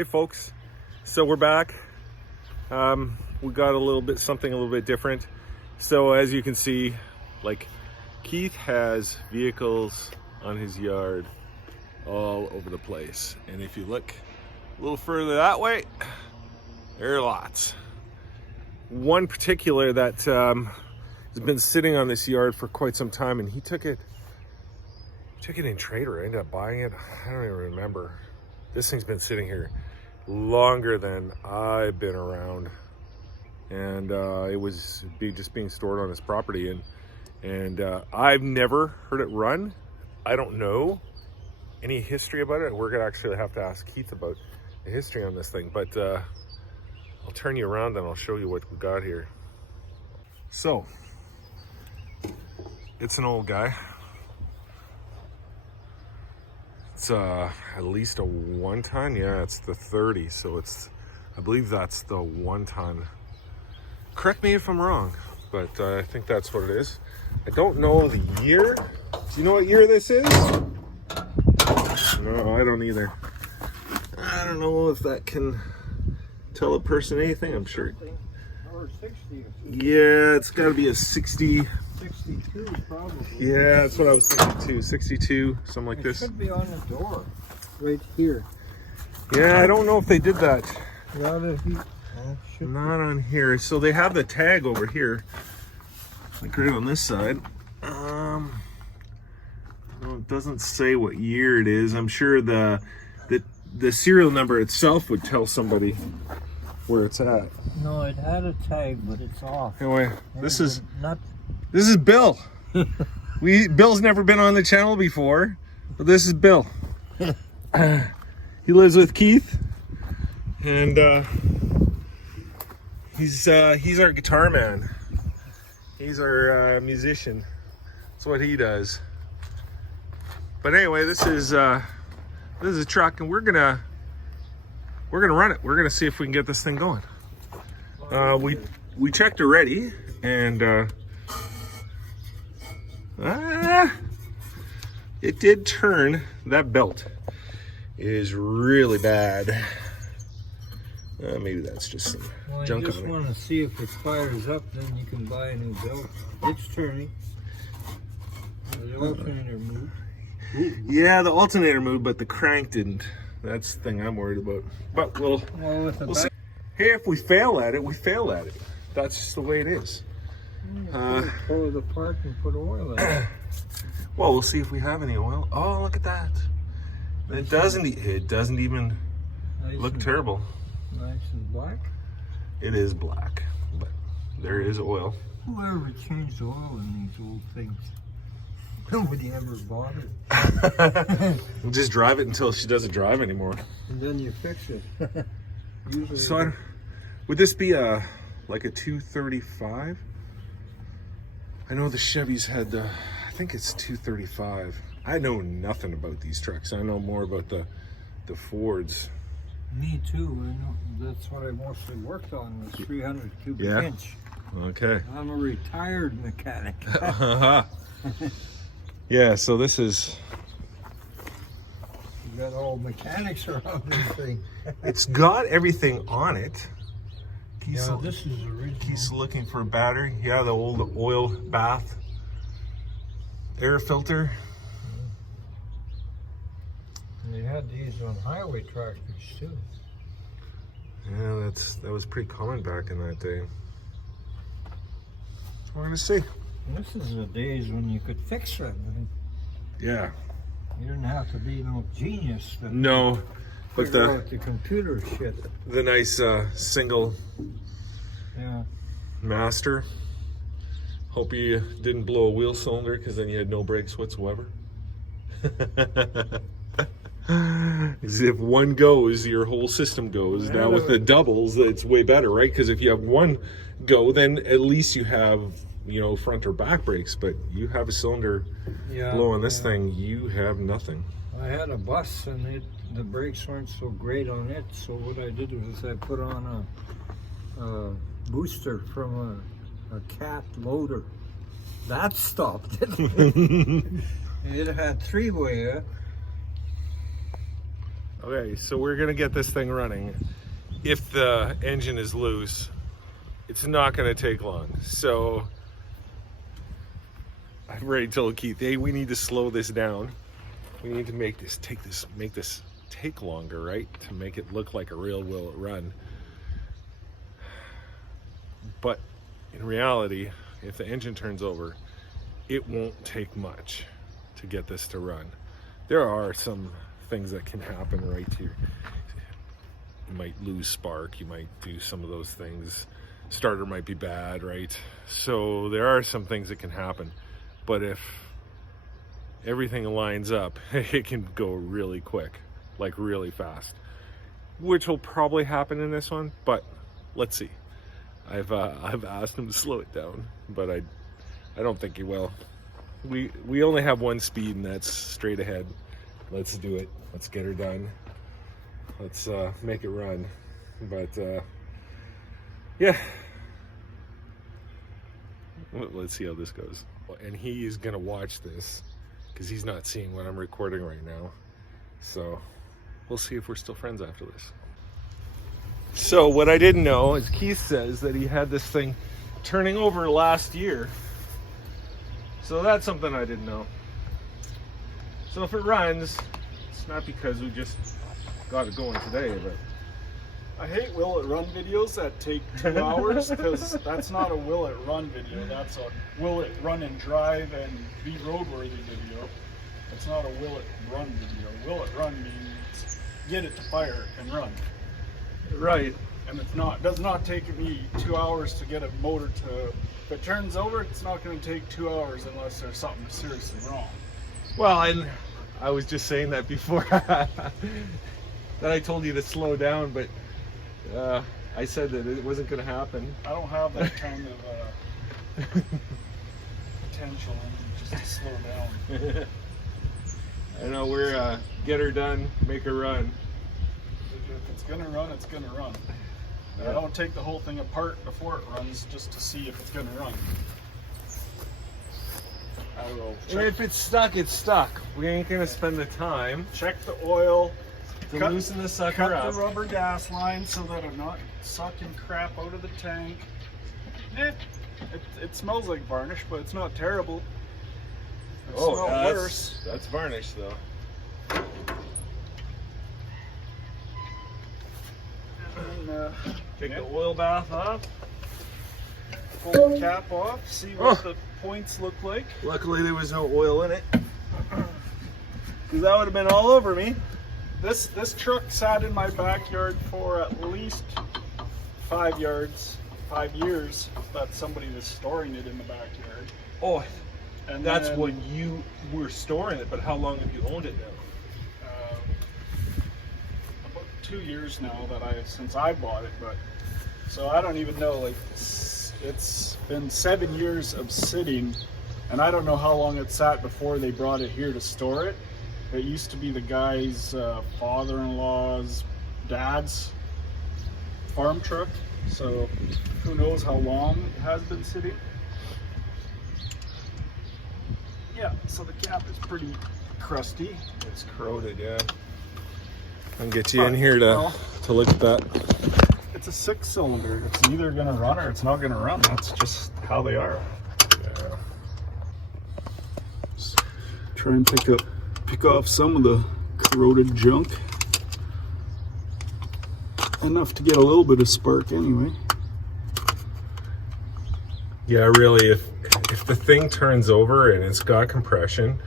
Hey folks, so we're back. We got something a little bit different. So as you can see, like Keith has vehicles on his yard all over the place. And if you look a little further that way, there are lots. One particular that has been sitting on this yard for quite some time, and he took it in trade, or ended up buying it. I don't even remember. This thing's been sitting here longer than I've been around, and it was just being stored on his property, and I've never heard it run. I don't know any history about it. We're gonna actually have to ask Keith about the history on this thing, but I'll turn you around and I'll show you what we got here. So it's an old guy. It's at least a 1 ton. Yeah, it's the 30, so I believe that's the 1 ton. Correct me if I'm wrong, but I think that's what it is. I don't know the year. Do you know what year this is? No, I don't either. I don't know if that can tell a person anything. I'm sure. Or 60. Yeah, it's got to be a 60. 62 probably. Yeah, that's what I was thinking too. 62, something like this. It should be on the door, right here. Yeah, I don't know if they did that. Should Not on here. So they have the tag over here, like right on this side. No, it doesn't say what year it is. I'm sure the serial number itself would tell somebody where it's at. No, it had a tag, but it's off. Anyway, this is not. Bill. Bill's never been on the channel before, but this is Bill. He lives with Keith, and he's our guitar man. He's our musician. That's what he does. But anyway, this is a truck, and we're gonna run it. We're gonna see if we can get this thing going. We checked already, and it did turn. That belt is really bad. Maybe that's just some junk I just on it. want to see if it fires up, then you can buy a new belt. It's turning. The alternator moved. Yeah, the alternator moved, but the crank didn't. That's the thing I'm worried about. But we'll see. Hey, if we fail at it, we fail at it. That's just the way it is. Pull it apart and put oil in it. Well, we'll see if we have any oil. Oh, look at that. It doesn't even look terrible. Nice and black. It is black, but there is oil. Whoever changed oil in these old things? Nobody ever bought it. We'll just drive it until she doesn't drive anymore. And then you fix it. Usually. So, would this be like a 235? I know the Chevys had I think it's 235. I know nothing about these trucks. I know more about the Fords. Me too. I know. That's what I mostly worked on, was 300 cubic inch. Okay. I'm a retired mechanic. Yeah, so this is... You got all mechanics around this thing. It's got everything on it. Yeah, this is original. He's looking for a battery. Yeah, the old oil bath. Air filter. And they had these on highway tractors too. Yeah, that was pretty common back in that day. We're gonna see. And this is the days when you could fix it. Yeah. You didn't have to be no genius to No, but figure out the computer shit. the nice single Yeah. master. Hope you didn't blow a wheel cylinder, because then you had no brakes whatsoever. Because if one goes, your whole system goes. Yeah, now with the doubles, it's way better, right? Because if you have one go, then at least you have, front or back brakes. But you have a cylinder blow on this thing, you have nothing. I had a bus, and the brakes weren't so great on it. So what I did was I put on a booster from a cat loader. That stopped it. It had three-way. Okay, so we're gonna get this thing running. If the engine is loose, it's not gonna take long. So I've already told Keith, hey, we need to slow this down. We need to make this take longer, right? To make it look like a real will it run. But in reality, if the engine turns over, it won't take much to get this to run. There are some things that can happen right here. You might lose spark, you might do some of those things. Starter might be bad, right? So there are some things that can happen. But if everything lines up, it can go really quick, like really fast, which will probably happen in this one, but let's see. I've asked him to slow it down, but I don't think he will. We only have one speed, and that's straight ahead. Let's do it. Let's get her done. Let's make it run. But yeah, let's see how this goes. And he's gonna watch this because he's not seeing what I'm recording right now. So we'll see if we're still friends after this. So what I didn't know is Keith says that he had this thing turning over last year. So that's something I didn't know. So if it runs, it's not because we just got it going today, but I hate will it run videos that take 2 hours because that's not a will it run video. That's a will it run and drive and be roadworthy video. It's not a will it run video. Will it run means get it to fire and run. right. And does not take me 2 hours to get a motor to, if it turns over, it's not going to take 2 hours unless there's something seriously wrong. Well, and I was just saying that before that I told you to slow down, but I said that it wasn't going to happen. I don't have that kind of potential in me just to slow down. I know we're get her done, make her run. If it's gonna run, it's gonna run. I don't take the whole thing apart before it runs just to see if it's gonna run. I will And if it's stuck, it's stuck. We ain't gonna spend the time check the oil, to cut- loosen the sucker cut up. the rubber gas line so that I'm not sucking crap out of the tank. It smells like varnish, but it's not terrible. It smelled worse. That's varnish though. And, Take the oil bath off. pull the cap off, see what the points look like. Luckily there was no oil in it, because that would have been all over me. This truck sat in my backyard for at least 5 years that somebody was storing it in the backyard. Oh, And that's then, when you were storing it, but how long have you owned it now? about 2 years now since I bought it, but so I don't even know, like it's been 7 years of sitting, and I don't know how long it sat before they brought it here to store it. It used to be the guy's father-in-law's dad's farm truck, so who knows how long it has been sitting. Yeah, so the cap is pretty crusty. It's corroded, yeah. I'll get you in here to look at that. It's a 6-cylinder. It's either gonna run or it's not gonna run. That's just how they are. Yeah. Try and pick off some of the corroded junk. Enough to get a little bit of spark anyway. Yeah, really, if the thing turns over and it's got compression,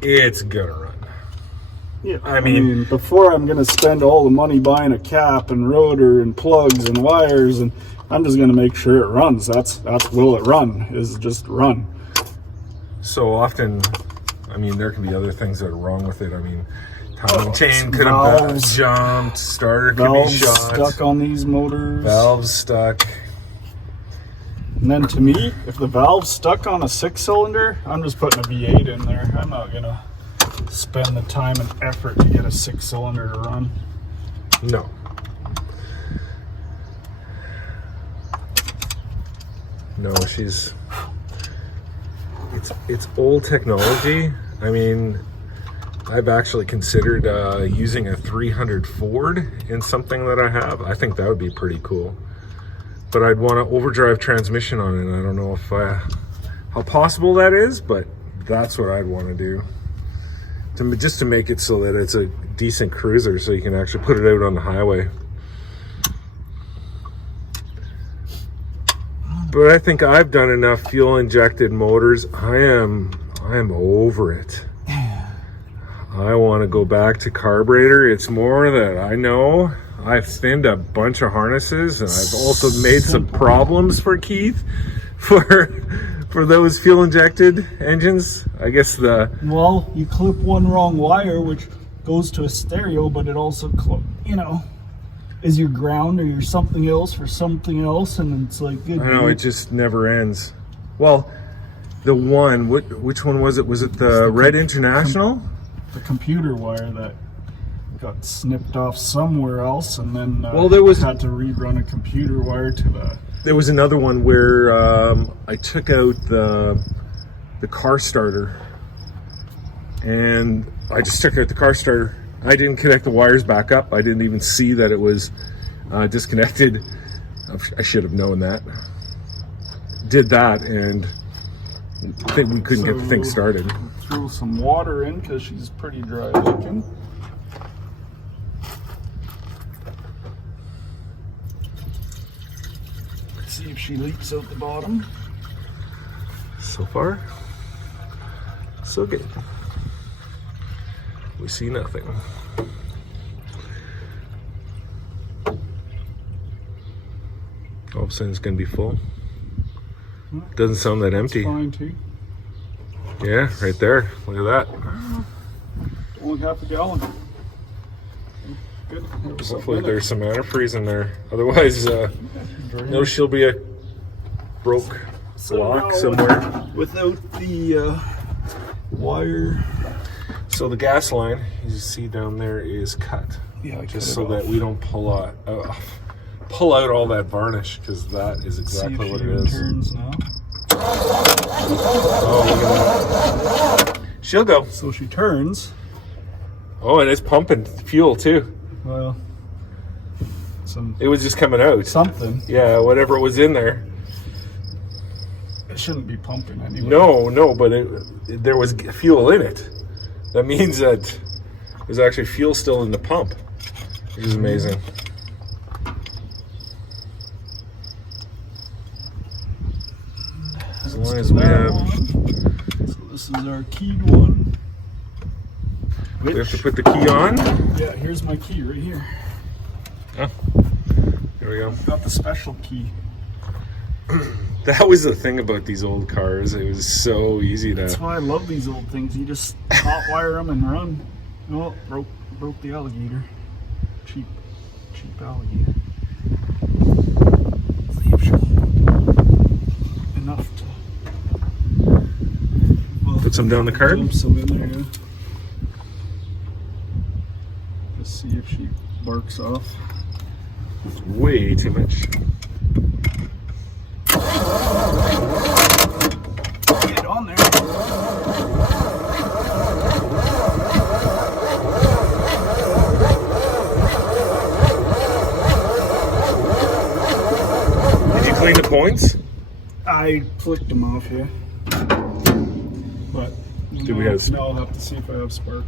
it's gonna run. Yeah, I mean, before I'm gonna spend all the money buying a cap and rotor and plugs and wires, and I'm just gonna make sure it runs. That's will it run, is just run. So often, I mean, there can be other things that are wrong with it. I mean, timing chain could have valves. jumped, starter could be Valves shot, stuck on these motors. valves stuck. And then to me, if the valve's stuck on a 6-cylinder, I'm just putting a V8 in there. I'm not gonna spend the time and effort to get a 6-cylinder to run. No. No, it's old technology. I mean, I've actually considered using a 300 Ford in something that I have. I think that would be pretty cool. But I'd want an overdrive transmission on it. And I don't know if how possible that is, but that's what I'd want to do. Just to make it so that it's a decent cruiser, so you can actually put it out on the highway. But I think I've done enough fuel injected motors. I am over it. I want to go back to carburetor. It's more that I know I've thinned a bunch of harnesses, and I've also made some problems for Keith for those fuel injected engines. I guess Well, you clip one wrong wire, which goes to a stereo, but it also, is your ground or your something else for something else, and it's like good. I know, it just never ends. Well, the one, which one was it? Was it the Red International? The computer wire that got snipped off somewhere else, and then there was had to rerun a computer wire to the. There was another one where I took out the car starter, and I just took out the car starter. I didn't connect the wires back up. I didn't even see that it was disconnected. I should have known that. Did that, and I think we couldn't get the thing started. Throw some water in because she's pretty dry looking. See if she leaks out the bottom. So far, so good. We see nothing. All of a sudden it's going to be full. Doesn't sound that empty. Fine too. Yeah, right there. Look at that. Only half a gallon. Good. Hopefully there's some antifreeze in there. Otherwise, no, she'll be a broke block somewhere. Without the wire. So the gas line, as you see down there, is cut. Yeah, just so that we don't pull out all that varnish, because that is exactly what it is. Turns now. Oh, look at that. She'll go. So she turns. Oh, and it's pumping fuel too. Well, it was just coming out. Something. Yeah, whatever was in there. It shouldn't be pumping anyway. No, but there was fuel in it. That means that there's actually fuel still in the pump, which is amazing. As long as we have... So this is our keyed one. We have to put the key on? Yeah, here's my key right here. Oh, here we go. Got the special key. That was the thing about these old cars. It was so easy to... That's why I love these old things. You just hot wire them and run. Oh, broke the alligator. Cheap alligator. See if she'll enough to put some down the cart. Dump some in there. Yeah. Just see if she barks off. Way too much. Get on there. Did you clean the points? I flicked them off here. But Do we have... now I'll have to see if I have spark.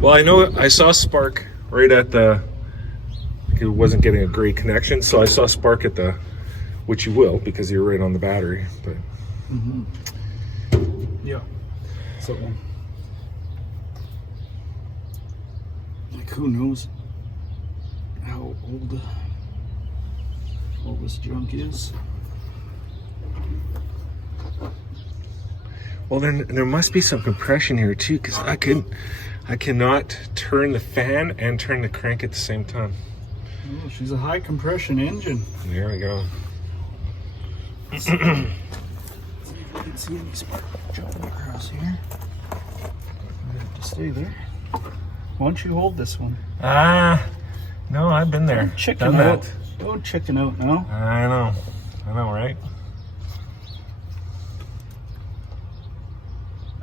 Well, I know I saw spark right at the... It wasn't getting a great connection, so I saw spark at the... Which you will, because you're right on the battery. But Yeah. So, like, who knows how old all this junk is? Well, then there must be some compression here too, because I cannot turn the fan and turn the crank at the same time. Oh, she's a high compression engine. There we go. See if I can see any spark jumping across here. I have to stay there. Why don't you hold this one? No, I've been there. Don't chicken Done out. that. Don't chicken out now. I know, right?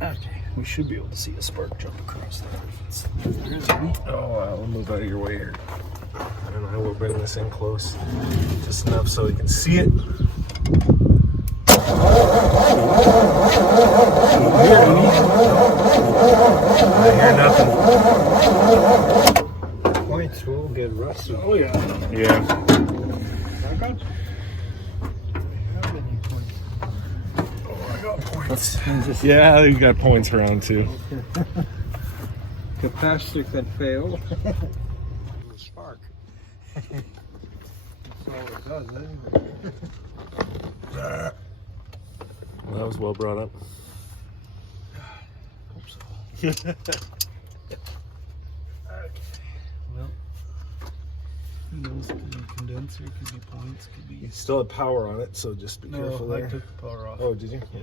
Okay. We should be able to see a spark jump across there. If there is any. Oh, I'll move out of your way here. And I will bring this in close, just enough so you can see it. I hear nothing. Points will get rusty. Oh yeah. Yeah. I got. How many points? Oh, I got points. Yeah, you got points around too. Capacitor can fail. Spark. That's all it does anyway. Well, that was well brought up. Hope so. Well, who knows? Could be condenser, could be points, could be. You still have power on it, so just be careful I there. took the power off. Oh, did you? Yeah.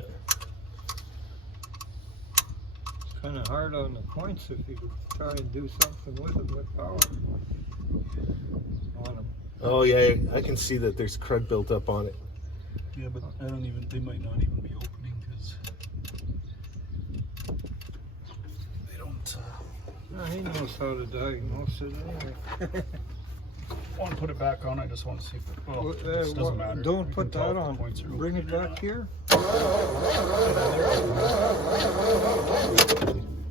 It's kind of hard on the points if you try and do something with them with power. On them. Oh yeah, I can see that there's crud built up on it. Yeah, but I don't even. They might not even be opening because they don't. No, he knows how to diagnose it anyway. I want to put it back on. I just want to see if it. Well, Well, this doesn't matter. Don't We put can tell that if the on. points are Bring it open or back here.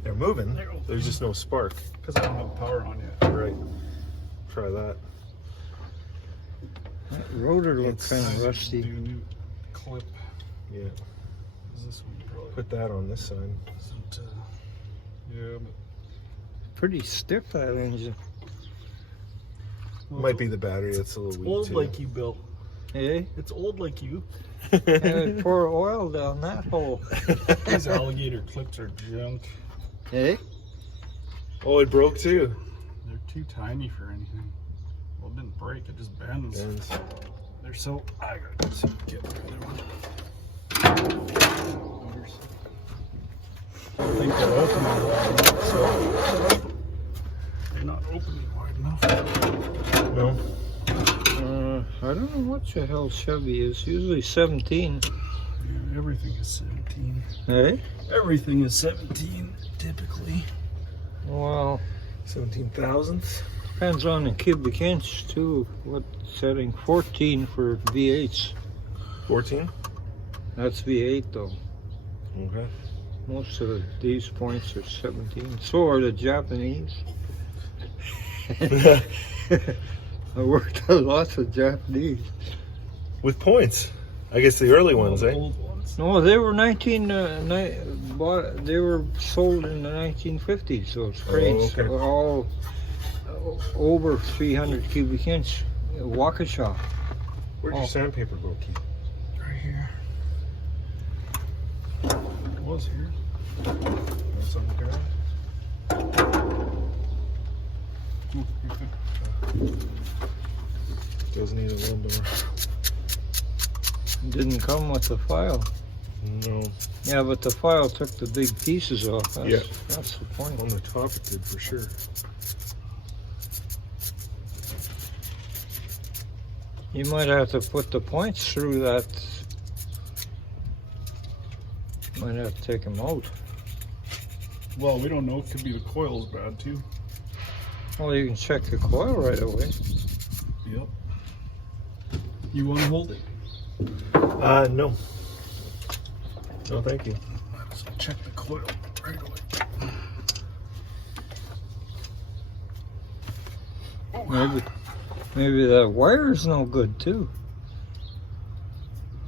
They're moving. There's just no spark. because I don't have power on yet. Right. Try that. That rotor looks It's- kind of Do rusty. a new clip. Yeah. Is this one probably Put that on this side. isn't? Yeah, but Pretty stiff, that engine. well, Might be the battery. It's a little weak old too. like you, Bill. Hey? It's old like you. And pour oil down that hole. These alligator clips are junk. Hey? Oh, it broke too. They're too tiny for anything. Well, it didn't break. It just bends. Bends. They're so. I gotta see, get another one. I think they're opening wide enough, so they're not opening wide enough. No. I don't know what the hell Chevy is. Usually 17. Yeah, everything is 17. Hey? Everything is 17 typically. Well, 17 thousandths. depends on the cubic inch too. What setting? 14 for V8s. 14. That's V8 though. Okay. Most of these points are 17. So are the Japanese. I worked on lots of Japanese. With points. I guess the early ones, eh? Old ones. No, they were they were sold in the 1950s. Those crates, okay. all over 300 cubic inch. Waukesha. Where'd your sandpaper go, Keith? Right here. It was here. That's on the ground. Does need a little more. Didn't come with the file. No. Yeah, but the file took the big pieces off. That's, Yeah. That's the point. On the top it did for sure. You might have to put the points through that. Might have to take them out. Well, we don't know. It could be the coil's bad too. Well, you can check the coil right away. Yep. You want to hold it? No. No, thank you. Let's check the coil right away. Maybe that wire's no good too.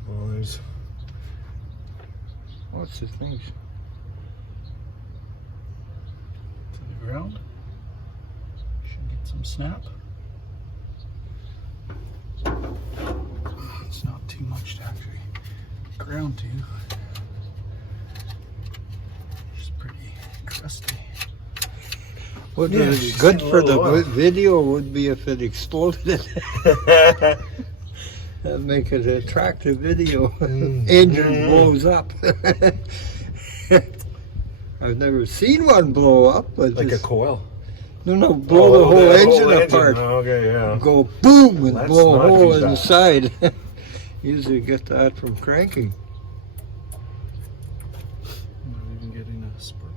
Well, there's. What's the thing? To the ground. Should get some snap. It's not too much to actually ground to. It's pretty crusty. What Yeah, is she's good seen a for the little oil. video would be if it exploded. That'd make it an attractive video. Engine blows up. I've never seen one blow up, but Like a just- coil. no, blow the whole engine apart. Oh, okay, yeah. Go boom and That's blow a not hole too in the bad. side. Usually get that from cranking. Not even getting a spark.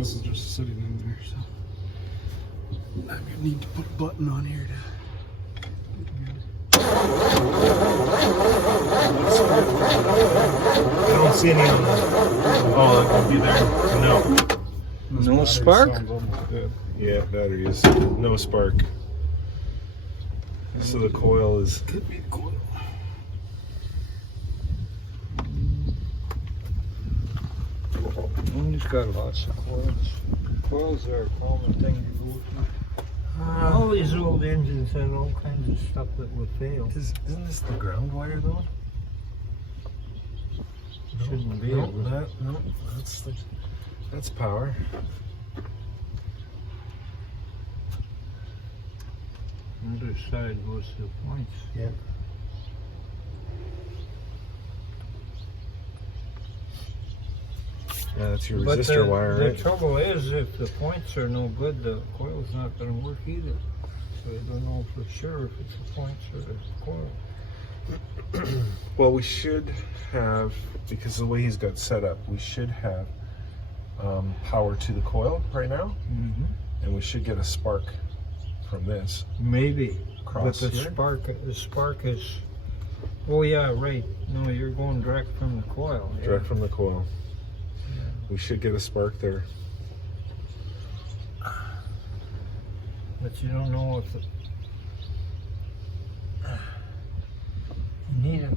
this is just sitting in there, so I'm gonna need to put a button on here to. I don't see any on the. Oh, it could be there. No. No spark? Yeah, battery is no spark. So the coil is. Could be the coil. He's got lots of coils. Coils are a common thing to go through. All these old engines had all kinds of stuff that would fail. Isn't this the ground wire though? Shouldn't be. No, It was- that's power. Other side goes to points. Yeah. Yeah, that's your But resistor wire, the right? trouble is, if the points are no good, the coil's not going to work either. So you don't know for sure if it's the points or the coil. Well, we should have, because of the way he's got set up, we should have power to the coil right now, and we should get a spark from this. Maybe. Across but the here? spark is. Oh yeah, right. No, you're going direct from the coil. Yeah. Direct from the coil. Yeah. We should get a spark there. But you don't know if it. You need an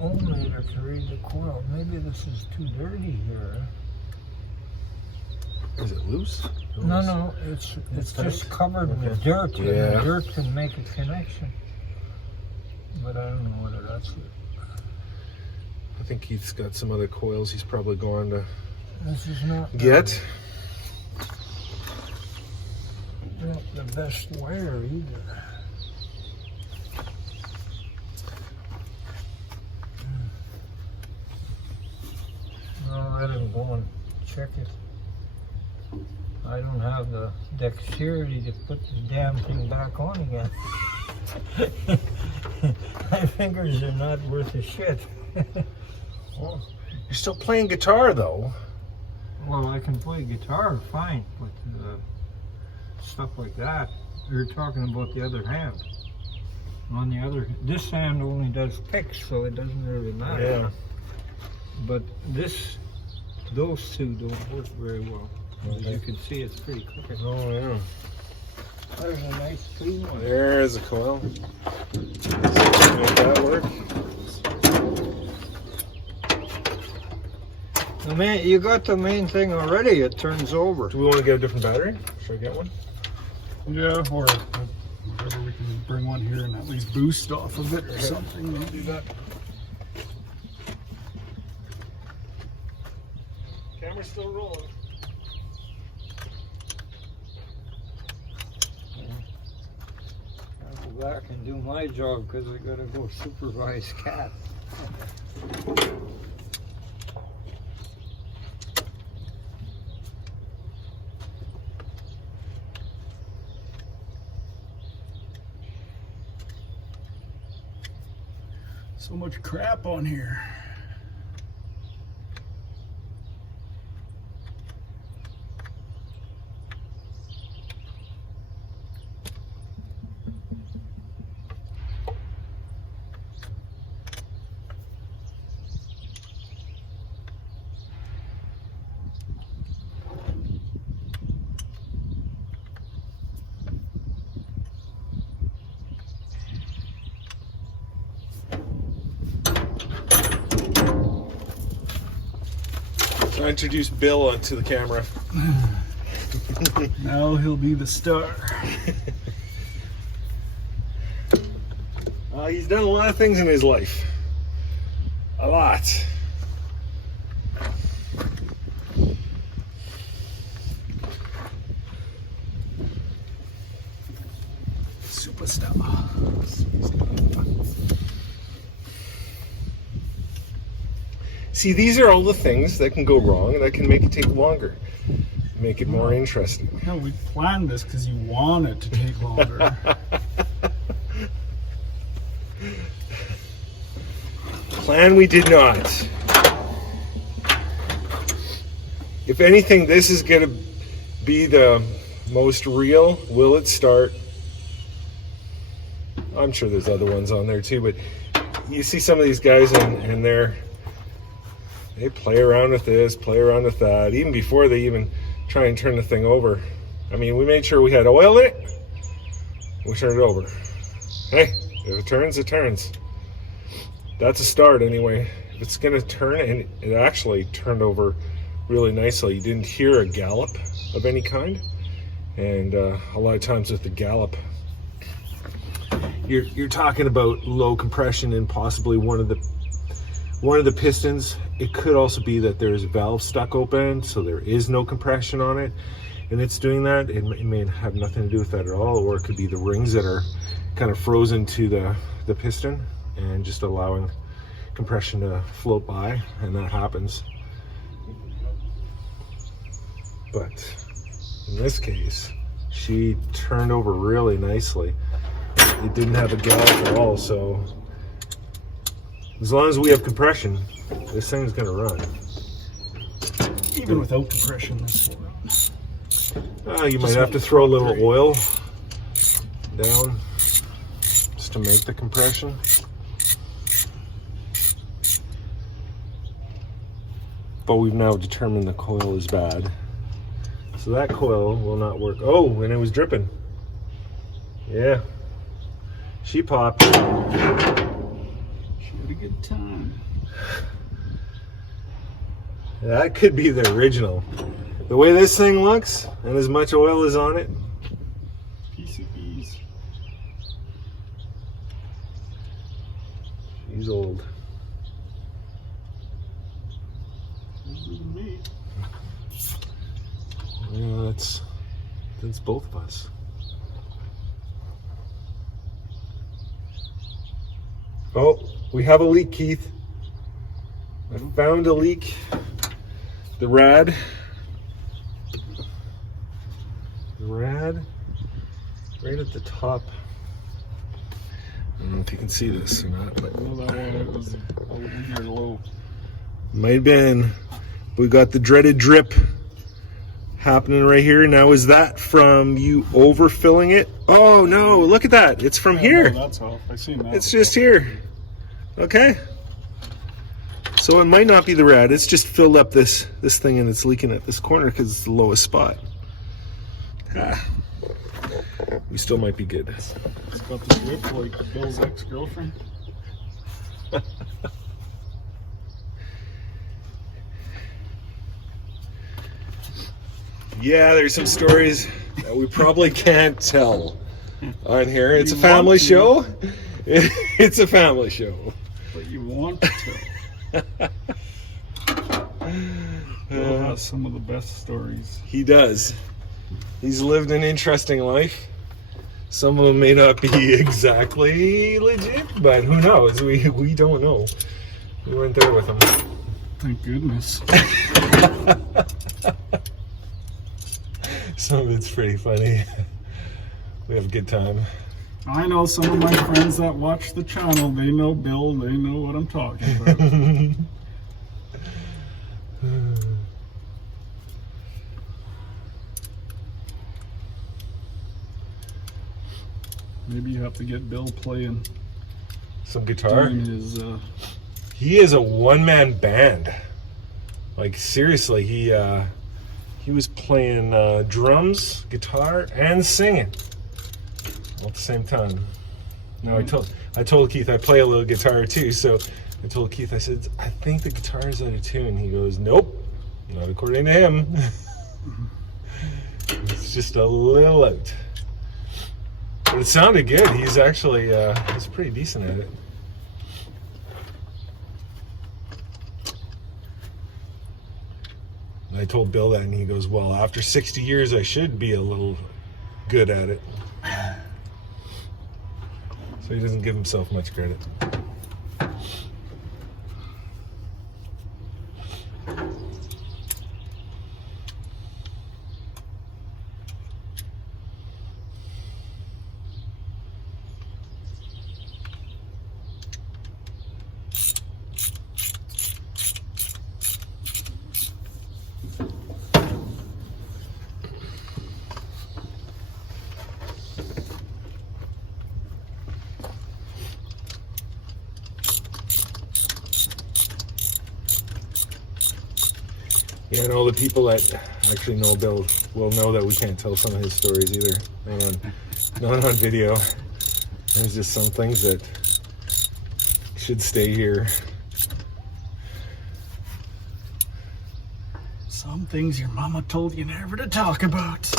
ohmmeter to read the coil. Maybe this is too dirty here. Is it loose? No, it's tight? just covered Okay. with dirt, and Yeah. the dirt can make a connection. But I don't know whether that's it. I think Keith's got some other coils he's probably going to This is not get. not the best wire either. I'll let him go and check it. I don't have the dexterity to put the damn thing back on again. My fingers are not worth a shit. Well, you're still playing guitar though. Well, I can play guitar fine, but stuff like that, you're talking about the other hand. On the other, this hand only does picks, so it doesn't really matter. Yeah. But those two don't work very well. As you can see, it's pretty crooked. Oh yeah. There's a nice clean one. There's a coil. Make that work. The main, you got the main thing already. It turns over. Do we want to get a different battery? Should I get one? Yeah, or whatever, we can bring one here and at least boost off of it or something. We'll do that. Camera's still rolling. I'll go back and do my job because I gotta go supervise Cat. So much crap on here. I introduced Bill onto the camera. Now he'll be the star. He's done a lot of things in his life. A lot. Superstar. See, these are all the things that can go wrong and that can make it take longer. Make it more interesting. No, we planned this because you want it to take longer. Plan we did not. if anything, this is going to be the most real. Will it start? I'm sure there's other ones on there too, but you see some of these guys and they play around with this, play around with that, even before they even try and turn the thing over. I mean, we made sure we had oil in it. We turned it over. Hey, if it turns, it turns. That's a start anyway. If it's gonna turn, and it actually turned over really nicely. You didn't hear a gallop of any kind. And a lot of times with the gallop, you're talking about low compression and possibly one of the pistons. It could also be that there's a valve stuck open, so there is no compression on it, and it's doing that. It may have nothing to do with that at all, or it could be the rings that are kind of frozen to the piston and just allowing compression to float by, and that happens. But in this case, she turned over really nicely. It didn't have a gallop at all, so as long as we have compression, this thing's gonna run. Even without compression, this will run. You might have to throw a little oil down just to make the compression. But we've now determined the coil is bad. So that coil will not work. Oh, and it was dripping. Yeah. She popped. She had a good time. That could be the original. The way this thing looks, and as much oil is on it. PCBs. She's old. Me. Yeah, that's both of us. Oh, we have a leak, Keith. I found a leak. The rad right at the top. I don't know if you can see this or not, but Well, that one was in here low. might have been. We got the dreaded drip happening right here. Now, is that from you overfilling it? Oh no, look at that. It's from here. No, that's off. I seen that. It's just here. Okay. So it might not be the rad. It's just filled up this thing and it's leaking at this corner because it's the lowest spot. We still might be good. It's got the drip like Bill's ex-girlfriend. Yeah, there's some stories that we probably can't tell on here. It's a You family want to. show. It's a family show. But you want to tell. Bill has some of the best stories. He does. He's lived an interesting life. Some of them may not be exactly legit, but who knows? We don't know. We weren't there with him. Thank goodness. Some of it's pretty funny. We have a good time. I know some of my friends that watch the channel. They know Bill. They know what I'm talking about. Maybe you have to get Bill playing Some guitar. doing his. He is a one-man band. Like seriously, he was playing drums, guitar, and singing all at the same time. Now I told Keith I play a little guitar too, so I told Keith, I said, I think the guitar is out of tune. He goes, nope, not according to him. It's just a little out. But it sounded good. He's actually he's pretty decent at it. And I told Bill that, and he goes, well, after 60 years, I should be a little good at it. So he doesn't give himself much credit. Yeah, and all the people that actually know Bill will know that we can't tell some of his stories either. Not on video. There's just some things that should stay here. Some things your mama told you never to talk about.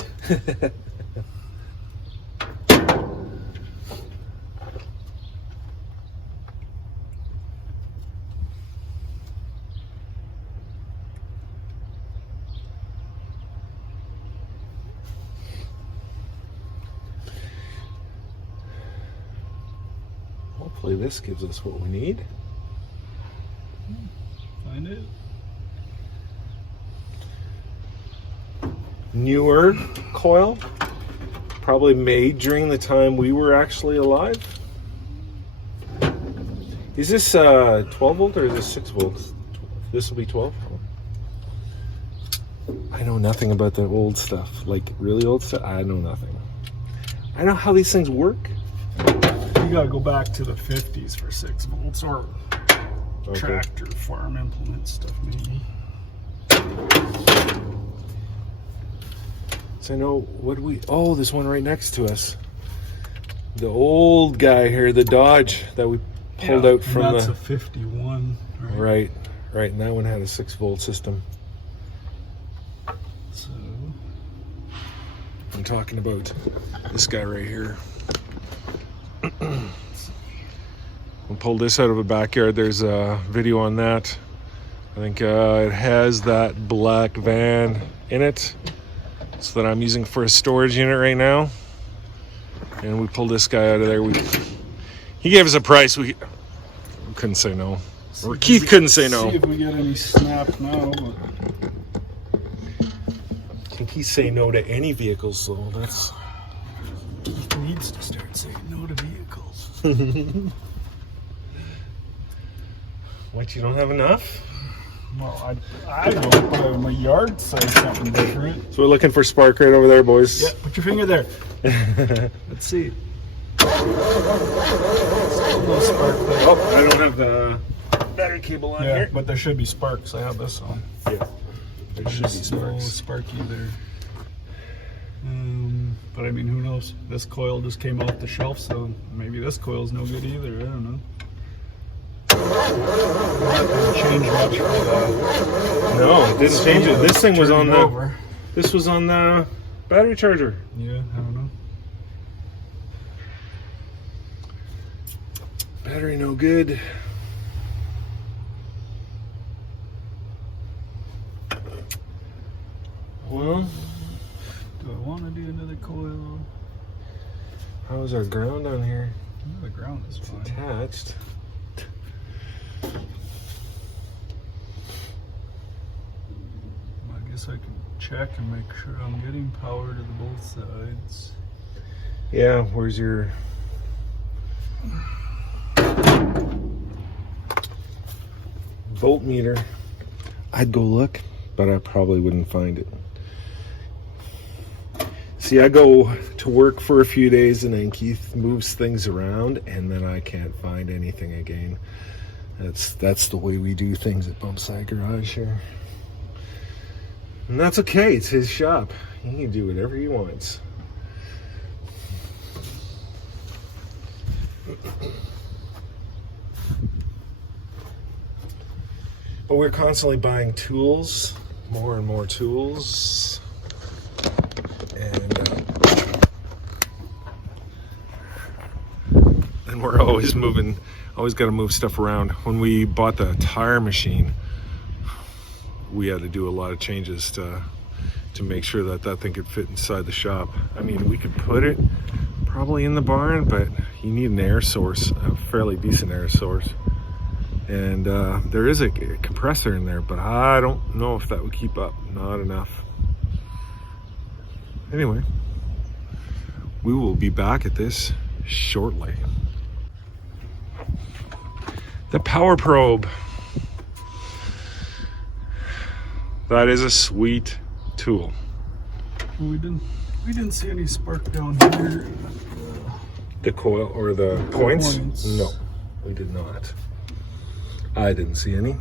Hopefully this gives us what we need. Find it. Newer coil, probably made during the time we were actually alive. Is this 12 volt or is this 6 volts? This will be 12. I know nothing about the old stuff, like really old stuff. I know nothing. I know how these things work. You gotta go back to the 50s for 6 volts or Okay. tractor farm implement stuff maybe. So I know what do we? Oh, this one right next to us. The old guy here, the Dodge that we pulled out from and that's the. a 51, right? Right, and that one had a 6 volt system. So I'm talking about this guy right here. We pulled this out of a backyard. There's a video on that. I think it has that black van in it. So that I'm using for a storage unit right now. And we pulled this guy out of there. He gave us a price. We couldn't say no. Or Keith couldn't say no. See if we get any snap now. But I think he's saying no to any vehicles, so that's. Keith needs to start saying no to vehicles. What, you don't have enough? Well, I don't, but my yard says something different. So we're looking for spark right over there, boys. Yeah, put your finger there. Let's see. Oh, I don't have the battery cable on Yeah, here. but there should be sparks. I have this on. Yeah, there should be No sparks. sparky there. But I mean, who knows? This coil just came off the shelf, so maybe this coil's no good either. I don't know. That didn't change much for the. No, it didn't change it. This thing was Turn on it the. over. This was on the battery charger. Yeah, I don't know. Battery no good. Well, Do I want to do another coil? how's our ground on here? The ground is fine. Attached. I guess I can check and make sure I'm getting power to the both sides. Yeah, where's your voltmeter? I'd go look, but I probably wouldn't find it. See, I go to work for a few days and then Keith moves things around and then I can't find anything again. That's the way we do things at Bumpside Garage here. And that's okay, it's his shop. He can do whatever he wants. But we're constantly buying tools, more and more tools. And we're always moving, always got to move stuff around. When we bought the tire machine, we had to do a lot of changes to make sure that that thing could fit inside the shop. I mean, we could put it probably in the barn, but you need an air source, a fairly decent air source. And there is a compressor in there, but I don't know if that would keep up. Not enough. Anyway, we will be back at this shortly. The power probe. That is a sweet tool. We didn't see any spark down here. The coil or the points? points. No, we did not. I didn't see any.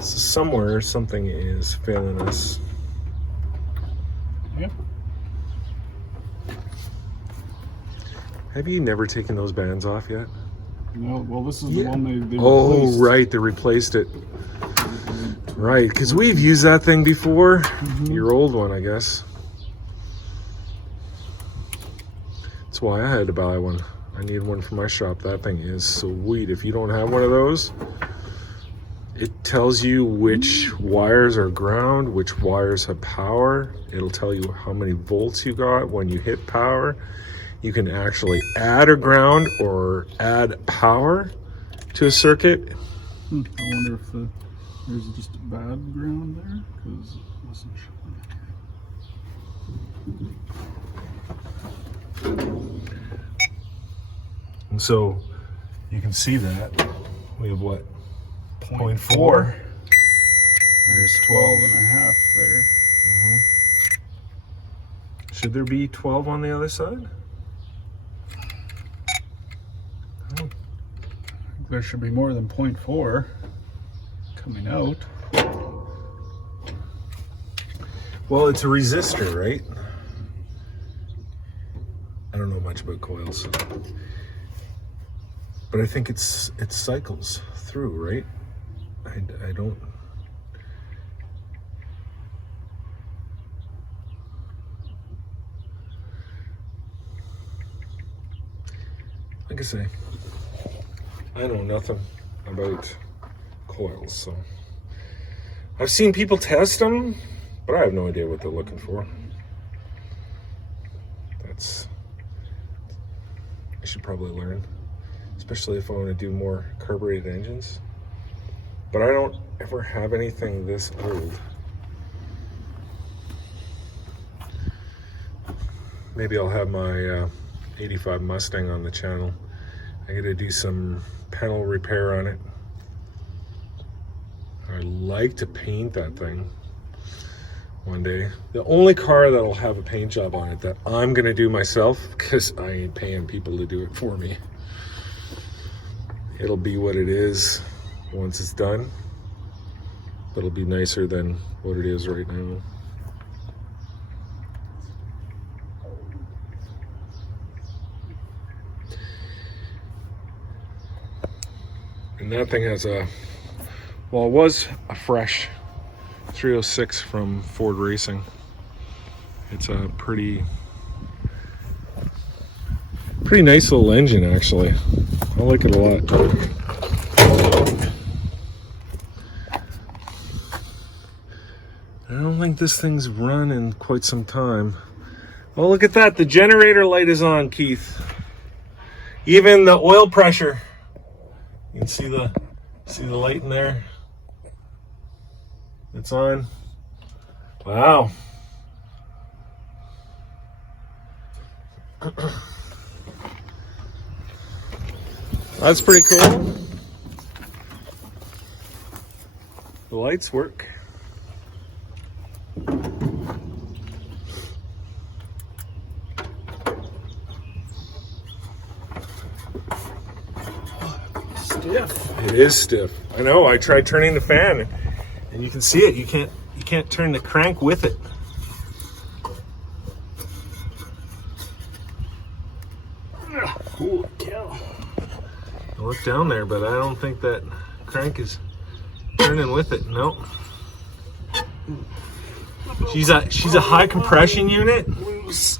So somewhere something is failing us. Yeah. Have you never taken those bands off yet? No, well, this is the one they Oh, replaced. right, they replaced it. Right, because we've used that thing before. Your old one, I guess. That's why I had to buy one. I need one for my shop. That thing is sweet. If you don't have one of those, it tells you which wires are ground, which wires have power. It'll tell you how many volts you got when you hit power. You can actually add a ground or add power to a circuit. I wonder if there's just a bad ground there, because it wasn't showing. And so you can see that we have what? 0.4. 0.4. There's 12 and a half there. Should there be 12 on the other side? There should be more than 0.4 coming out. Well, it's a resistor, right? I don't know much about coils, but I think it cycles through, right? I don't. Like I say, I know nothing about coils, so I've seen people test them, but I have no idea what they're looking for. I should probably learn, especially if I want to do more carbureted engines. But I don't ever have anything this old. Maybe I'll have my 85 Mustang on the channel. I gotta do some panel repair on it. I like to paint that thing one day. The only car that'll have a paint job on it that I'm gonna do myself, because I ain't paying people to do it for me. It'll be what it is once it's done, but it'll be nicer than what it is right now. And that thing has a, well, it was a fresh 306 from Ford Racing. It's a pretty nice little engine, actually. I like it a lot. I don't think this thing's run in quite some time. Oh, look at that. The generator light is on, Keith. Even the oil pressure. You can see the light in there. It's on. Wow. That's pretty cool. The lights work. Stiff. It is stiff. I know. I tried turning the fan, and you can see it. You can't turn the crank with it. Holy cow. I look down there, but I don't think that crank is turning with it. Nope. She's a high compression unit. Loose.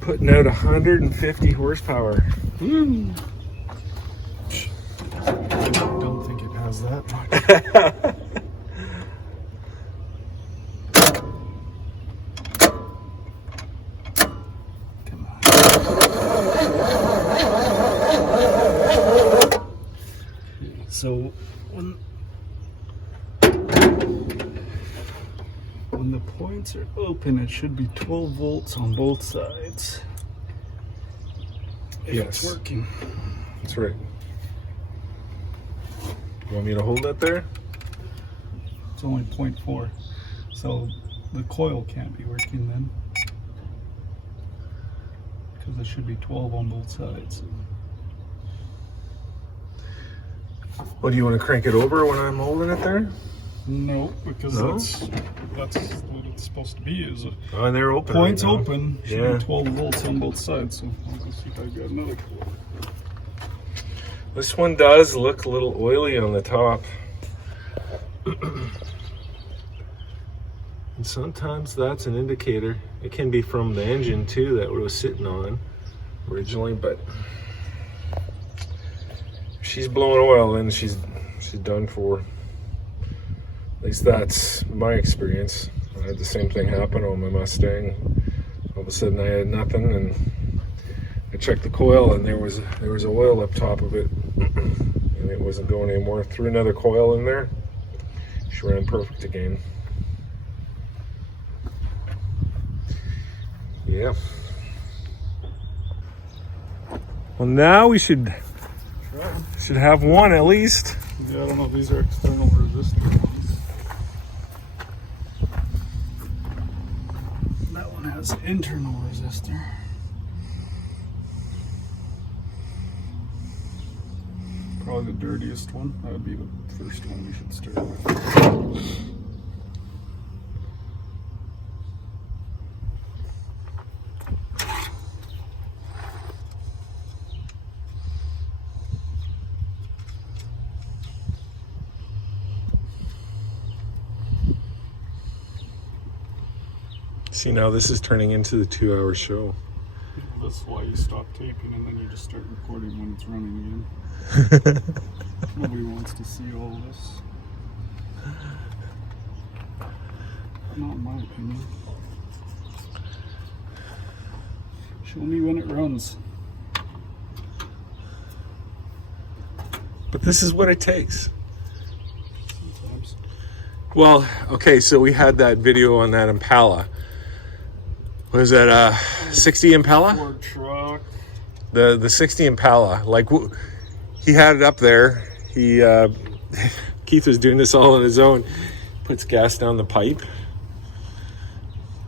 Putting out 150 horsepower. I don't think it has that much. Come on. So when the points are open, it should be 12 volts on both sides. If Yes. it's working. That's right. You want me to hold that there? It's only 0.4, so the coil can't be working then. because it should be 12 on both sides. Well, do you want to crank it over when I'm holding it there? No, because No? that's what it's supposed to be. Is a Oh, and they're open. points right now. open. Should Yeah. be 12 volts on both sides. So I'll go see if I've got another coil. This one does look a little oily on the top. And sometimes that's an indicator. It can be from the engine too that it was sitting on originally, but if she's blowing oil, then she's done for. At least that's my experience. I had the same thing happen on my Mustang. All of a sudden I had nothing, and I checked the coil and there was oil up top of it. And it wasn't going anymore. Threw another coil in there. She ran perfect again. Yeah. Well, now we should have one at least. Yeah, I don't know if these are external resistor ones. That one has internal resistor. Probably the dirtiest one. That would be the first one we should start with. See, now this is turning into the 2-hour show. That's why you stop taping and then you just start recording when it's running again. Nobody wants to see all this. Not in my opinion. Show me when it runs. But this is what it takes. Sometimes. Well, okay, so we had that video on that Impala. Was that a 60 Impala? Ford truck. The 60 Impala. Like, he had it up there. He Keith was doing this all on his own. Puts gas down the pipe,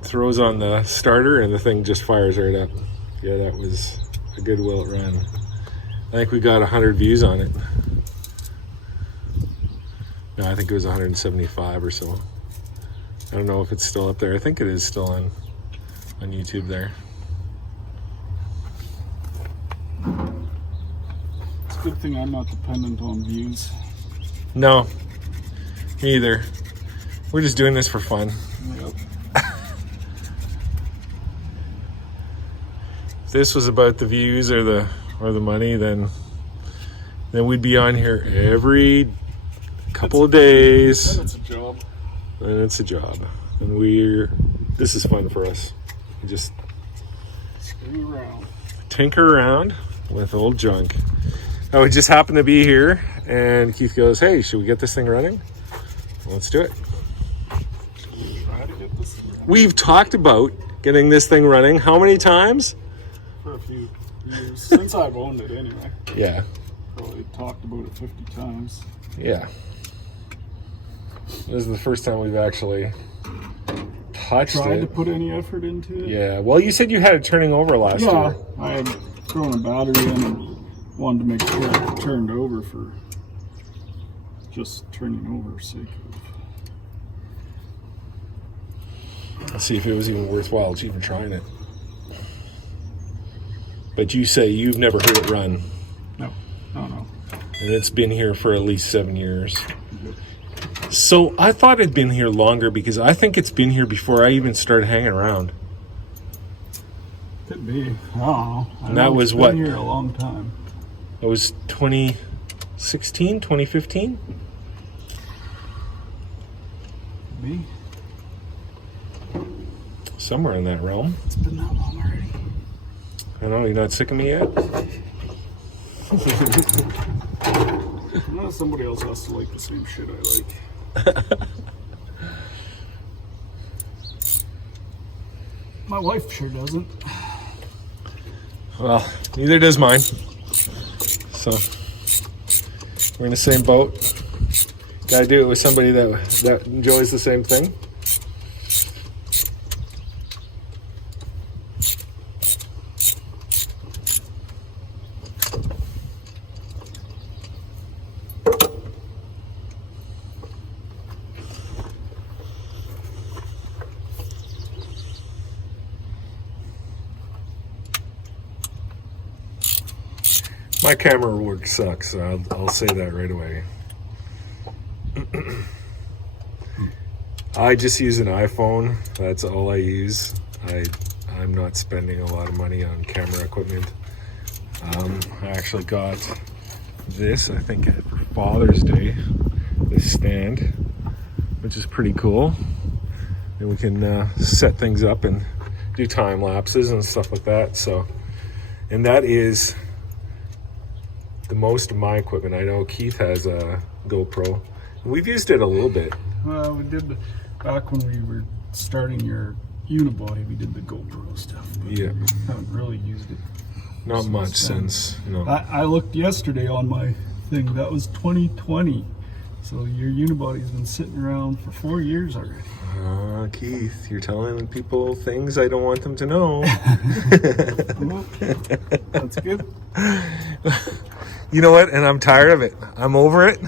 throws on the starter, and the thing just fires right up. Yeah, that was a good well run. I think we got 100 views on it. No, I think it was 175 or so. I don't know if it's still up there. I think it is still on YouTube there. It's a good thing I'm not dependent on views. No, me either. We're just doing this for fun. Yep. If this was about the views or the money, then we'd be on here every couple of days. Then it's a job. And it's a job. And this is fun for us. We just Screw around. tinker around with old junk. I would just happen to be here, and Keith goes, "Hey, should we get this thing running? Let's do it." Try to get this We've talked about getting this thing running how many times? for a few years. Since I've owned it anyway. Yeah. Probably talked about it 50 times. Yeah. This is the first time we've actually touched Tried to it. put any effort into it. Yeah. Well, you said you had it turning over last Yeah, year. I had thrown a battery in and wanted to make sure it turned over for just turning over sake of. Let's see if it was even worthwhile to even trying it. But you say you've never heard it run, No. and it's been here for at least 7 years. So I thought it'd been here longer because I think it's been here before I even started hanging around. Could be. I don't know. And that was what? Been here a long time. It was 2016, 2015? Me? Somewhere in that realm. It's been that long already. I know, you're not sick of me yet? No, somebody else has to like the same shit I like. My wife sure doesn't. Well, neither does mine. So, we're in the same boat. Gotta do it with somebody that enjoys the same thing. My camera work sucks. I'll say that right away. I just use an iPhone. That's all I use. I'm not spending a lot of money on camera equipment. I actually got this, I think, for Father's Day. This stand, which is pretty cool. And we can set things up and do time lapses and stuff like that. So, and that is the most of my equipment. I know Keith has a GoPro. We've used it a little bit. Well, we did back when we were starting your unibody. We did the GoPro stuff. But Yeah. we haven't really used it. Not much since, no. I looked yesterday on my thing. That was 2020. So your unibody's been sitting around for 4 years already. Keith, you're telling people things I don't want them to know. Okay. That's good. You know what? And I'm tired of it. I'm over it.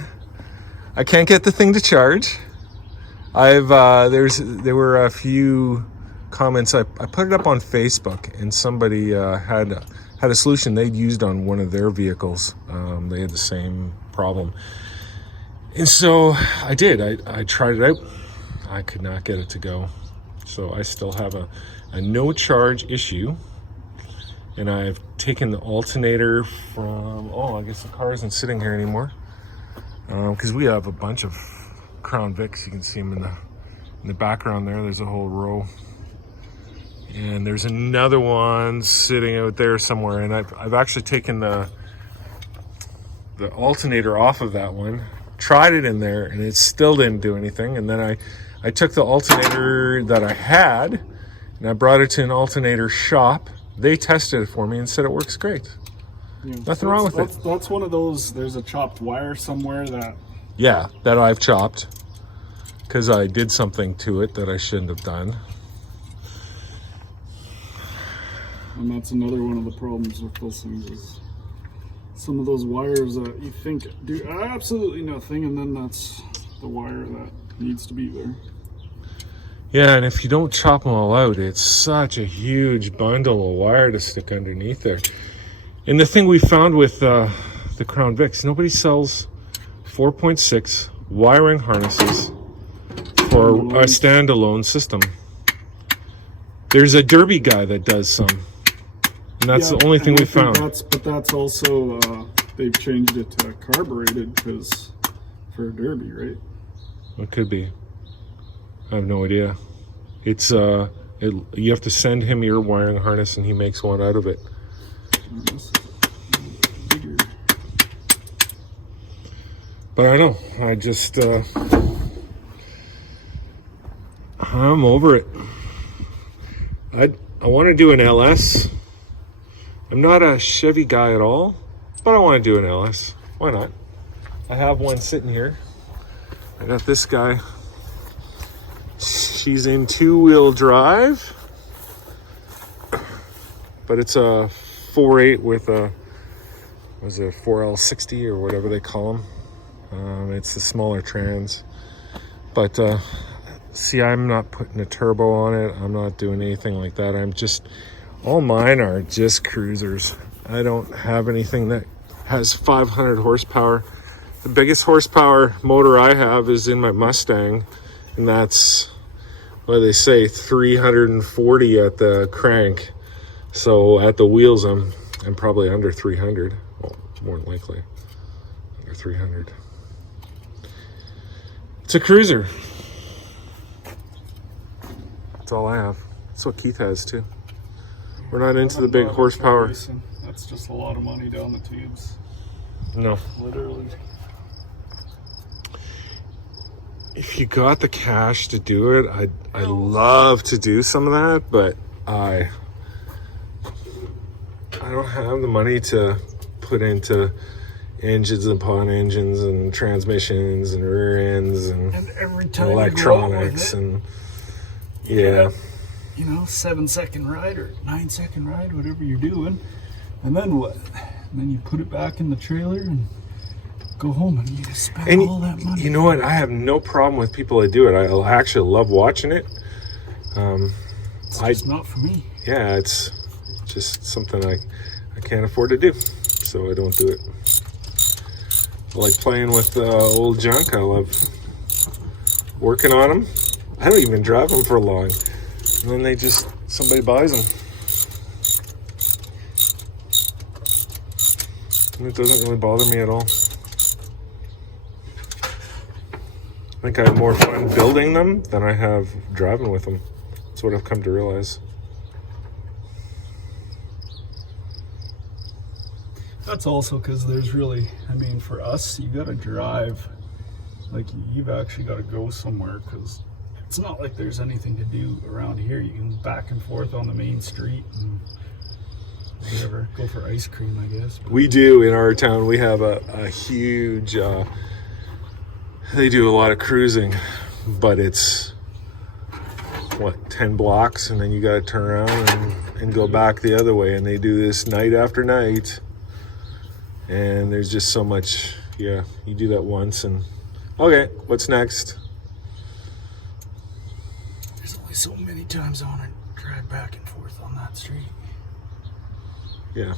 I can't get the thing to charge. There were a few comments. I put it up on Facebook, and somebody had a solution they'd used on one of their vehicles. They had the same problem. And so I did. I tried it out. I could not get it to go. So I still have a no charge issue. And I've taken the alternator from, I guess the car isn't sitting here anymore. Because we have a bunch of Crown Vics. You can see them in the background there. There's a whole row. And there's another one sitting out there somewhere. And I've actually taken the alternator off of that one, tried it in there, and it still didn't do anything. And then I took the alternator that I had, and I brought it to an alternator shop. They tested it for me and said it works great. Yeah, Nothing wrong with it. That's one of those, there's a chopped wire somewhere that... Yeah, that I've chopped because I did something to it that I shouldn't have done. And that's another one of the problems with those things is some of those wires that you think do absolutely nothing, and then that's the wire that needs to be there. Yeah, and if you don't chop them all out, it's such a huge bundle of wire to stick underneath there. And the thing we found with the Crown Vics, nobody sells 4.6 wiring harnesses for a standalone system. There's a Derby guy that does some. And that's the only thing we found. That's also, they've changed it to carbureted for Derby, right? It could be. I have no idea. It's you have to send him your wiring harness and he makes one out of it. But I know, I just I'm over it. I want to do an LS. I'm not a Chevy guy at all, but I want to do an LS. Why not? I have one sitting here. I got this guy. She's in 2-wheel drive, but it's a 4.8 with a 4L60 or whatever they call them. It's the smaller trans, but see, I'm not putting a turbo on it. I'm not doing anything like that. All mine are just cruisers. I don't have anything that has 500 horsepower. The biggest horsepower motor I have is in my Mustang, and that's, what do they say, 340 at the crank. So at the wheels, I'm probably under 300. Well, more than likely under 300. It's a cruiser. That's all I have. That's what Keith has too. We're not into the big horsepower. That's just a lot of money down the tubes. No. Literally. If you got the cash to do it, I'd love to do some of that, but I don't have the money to put into engines upon engines and transmissions and rear ends and every time electronics and yeah. 7-second ride or 9-second ride, whatever you're doing, and then what? And then you put it back in the trailer and go home and you just spend all that money. You know what? I have no problem with people that do it. I actually love watching it. It's just not for me. Yeah, it's just something I can't afford to do. so I don't do it. I like playing with old junk. I love working on them. I don't even drive them for long. And then somebody buys them. And it doesn't really bother me at all. I think I have more fun building them than I have driving with them. That's what I've come to realize. That's also because there's really, I mean, for us, you gotta drive, like you've actually gotta go somewhere, because it's not like there's anything to do around here. You can back and forth on the main street and whatever, go for ice cream, I guess. But We do in our town. We have a huge, they do a lot of cruising, but it's, 10 blocks, and then you gotta turn around and go back the other way, and they do this night after night. And there's just so much, you do that once and, okay, what's next? there's only so many times I want to drive back and forth on that street. Yeah.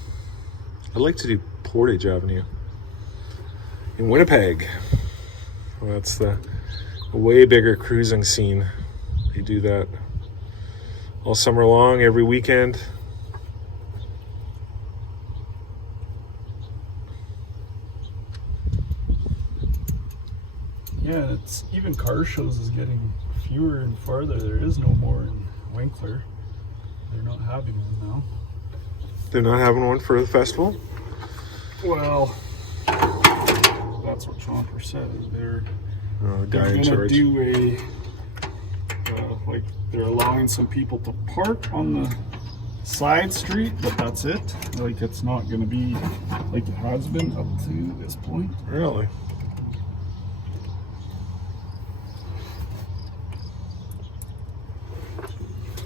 I'd like to do Portage Avenue in Winnipeg. Well, that's a way bigger cruising scene. They do that all summer long, every weekend. Yeah, it's even car shows is getting fewer and farther. There is no more in Winkler. They're not having one now. They're not having one for the festival? Well, that's what Chomper said. They're Guy in gonna charge. do a like they're allowing some people to park on the side street, but that's it. Like it's not gonna be like it has been up to this point. Really?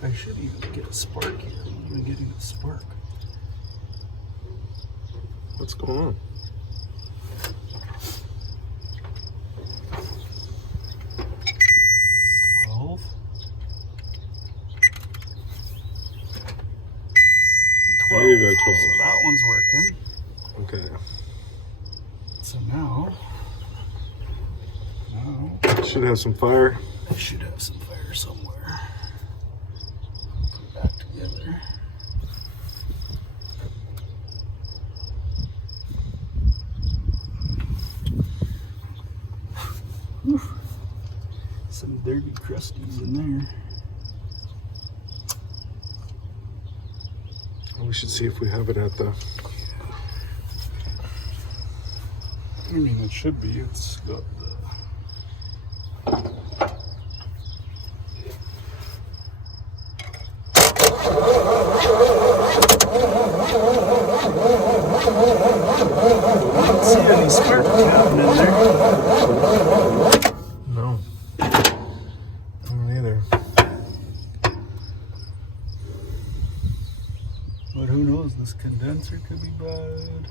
I should even get a spark here. I'm not even getting a spark. What's going on? There you go, 12. So that one's working. Okay. So now Should have some fire. I should have some fire somewhere. Put it back together. Whew. Some dirty crusties in there. We should see if we have it at the. I mean, it should be. It's got I don't see any spark happening in there. No. I don't either. But who knows? This condenser could be bad.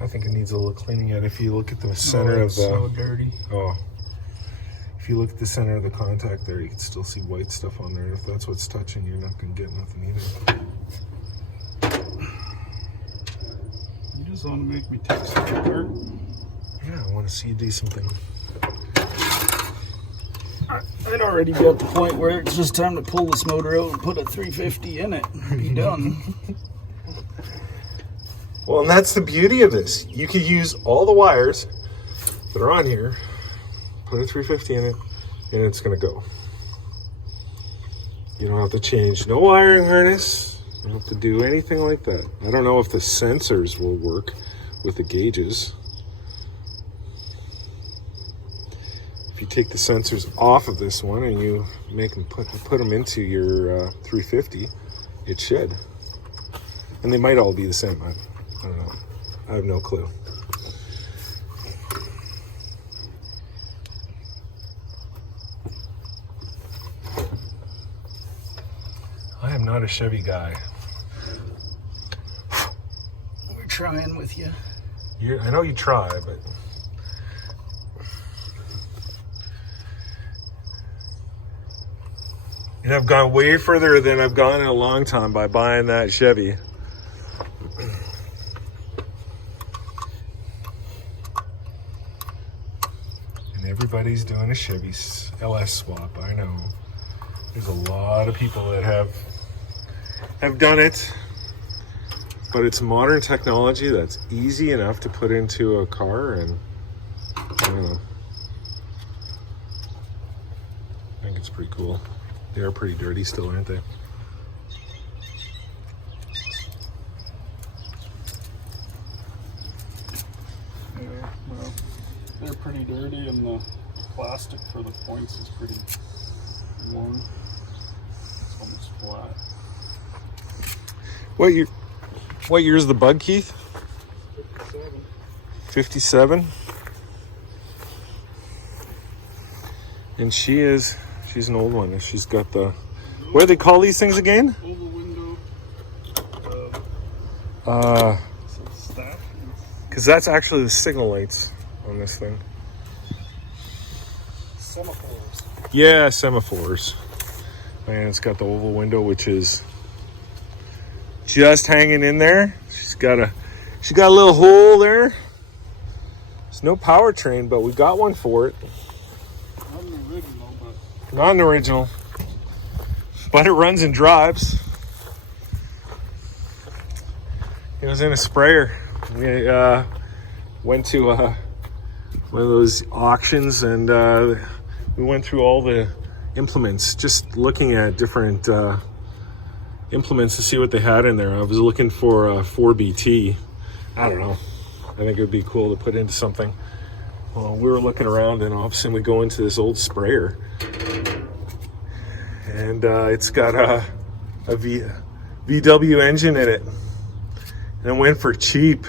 I think it needs a little cleaning yet. If you look at the center of it's the. so dirty. If you look at the center of the contact there, you can still see white stuff on there. If that's what's touching, you're not going to get nothing either. You just want to make me take stuff apart. Yeah, I want to see you do something. I'd already be at the point where it's just time to pull this motor out and put a 350 in it and be done. Well, and that's the beauty of this. You can use all the wires that are on here, put a 350 in it, and it's going to go. You don't have to change no wiring harness. You don't have to do anything like that. I don't know if the sensors will work with the gauges. If you take the sensors off of this one and you make them put them into your 350, it should. And they might all be the same. I don't know. I have no clue. I am not a Chevy guy. We're trying with you. I know you try, but and I've gone way further than I've gone in a long time by buying that Chevy. everybody's doing a Chevy LS swap. I know. There's a lot of people that have done it, but it's modern technology that's easy enough to put into a car, and I don't know. I think it's pretty cool. They are pretty dirty still, aren't they? Yeah, well, they're pretty dirty, and the plastic for the points is pretty worn. It's almost flat. What year is the Bug, Keith? 57. 57. And she's an old one. She's got the, what do they call these things again? Oval window. Some stuff. Because that's actually the signal lights on this thing. Semaphores. Yeah, semaphores. And it's got the oval window, which is just hanging in there. She's got a little hole there. There's no powertrain, but we got one for it. Not an original, but Not an original, but it runs and drives. It was in a sprayer. We went to one of those auctions, and we went through all the implements, just looking at different implements to see what they had in there. I was looking for 4BT. I don't know. I think it would be cool to put into something. Well, we were looking around, and all of a sudden we go into this old sprayer, and it's got a VW engine in it, and it went for cheap.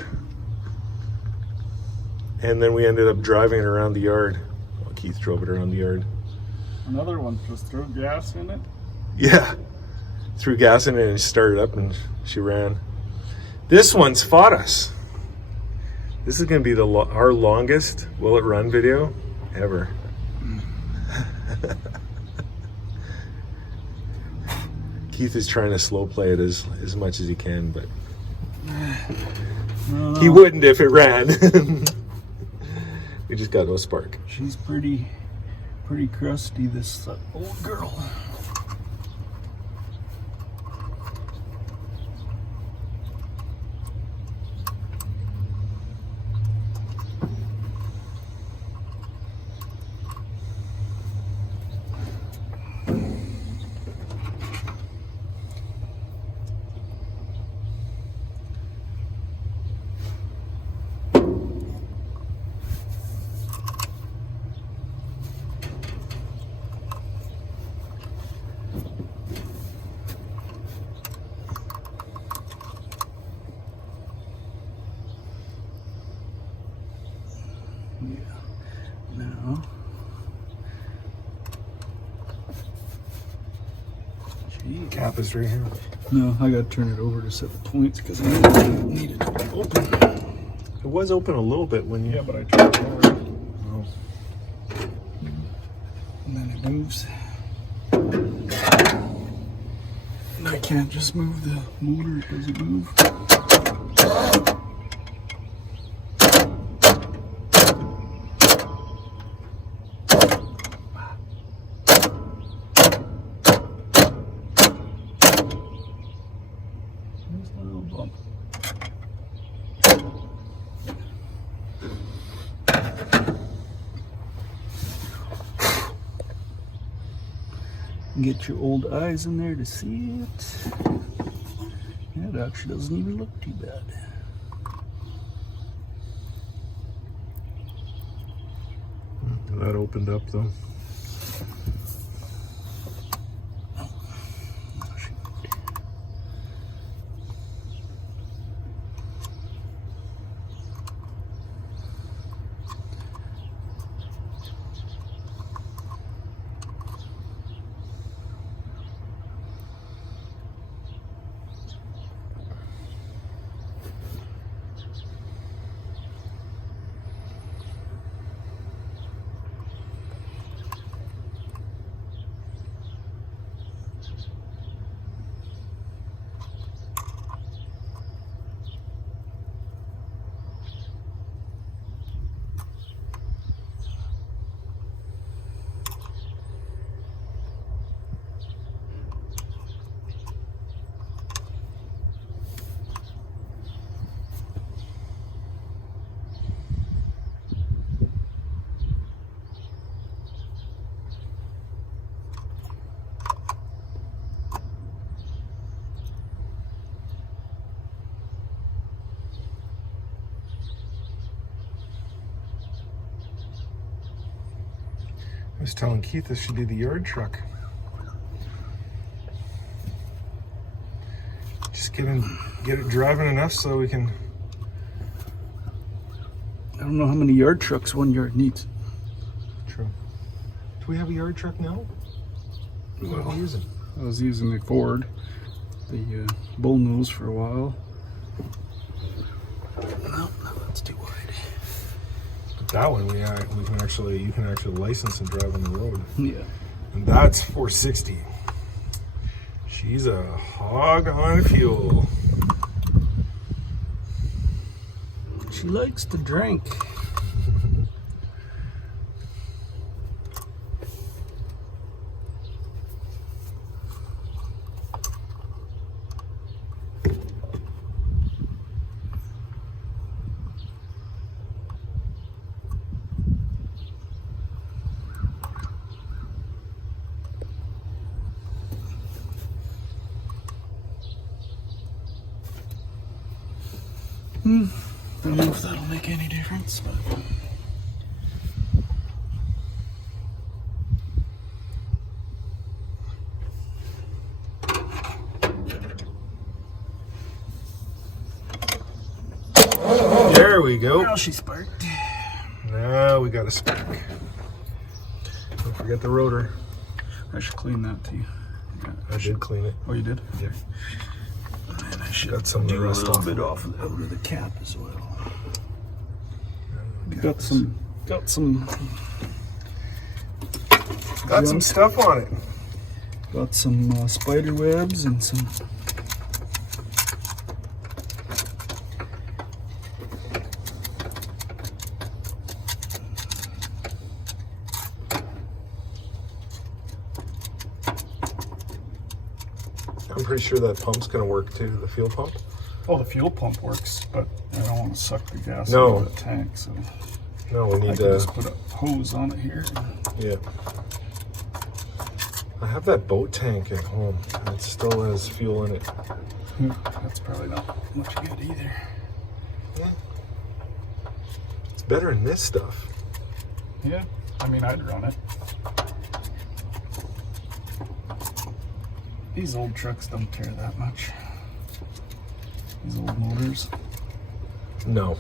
And then we ended up driving it around the yard. Well, Keith drove it around the yard. another one just threw gas in it. Yeah, threw gas in it and started up, and she ran. This one's fought us. This is going to be our longest Will It Run video ever. Keith is trying to slow play it as much as he can, but he wouldn't if it ran. We just got no spark. She's pretty crusty, this old girl. Now, Cap is right here. no, I gotta turn it over to set the points because I need it to be open. It was open a little bit when you. Yeah, but I turned it over Oh. and then it moves. And I can't just move the motor, it doesn't move. There's a little bump. Get your old eyes in there to see it. Yeah, it actually doesn't even look too bad. That opened up though. was telling Keith this should be the yard truck. Just get it driving enough so we can. I don't know how many yard trucks one yard needs. True. Do we have a yard truck now? What are we using? I was using the Ford, the bullnose for a while. No, that's too wide. But that one you can actually license and drive on the road. Yeah. And that's 460. She's a hog on fuel. She likes to drink. Don't know if that'll make any difference, but There we go. now she sparked. Now we got a spark. Don't forget the rotor. I should clean that too. Yeah, I did clean it. Oh, you did? Yeah. And I should Got some of the do a rust little off. bit off out of the cap as well. Got some stuff on it. Got some spider webs and some I'm pretty sure that pump's gonna work too, the fuel pump. Oh, the fuel pump works, but I don't want to suck the gas No. out of the tank, so No, we I need can to. just put a hose on it here. Yeah. I have that boat tank at home. It still has fuel in it. That's probably not much good either. It's better than this stuff. Yeah, I mean, I'd run it. These old trucks don't tear that much. These old motors. No.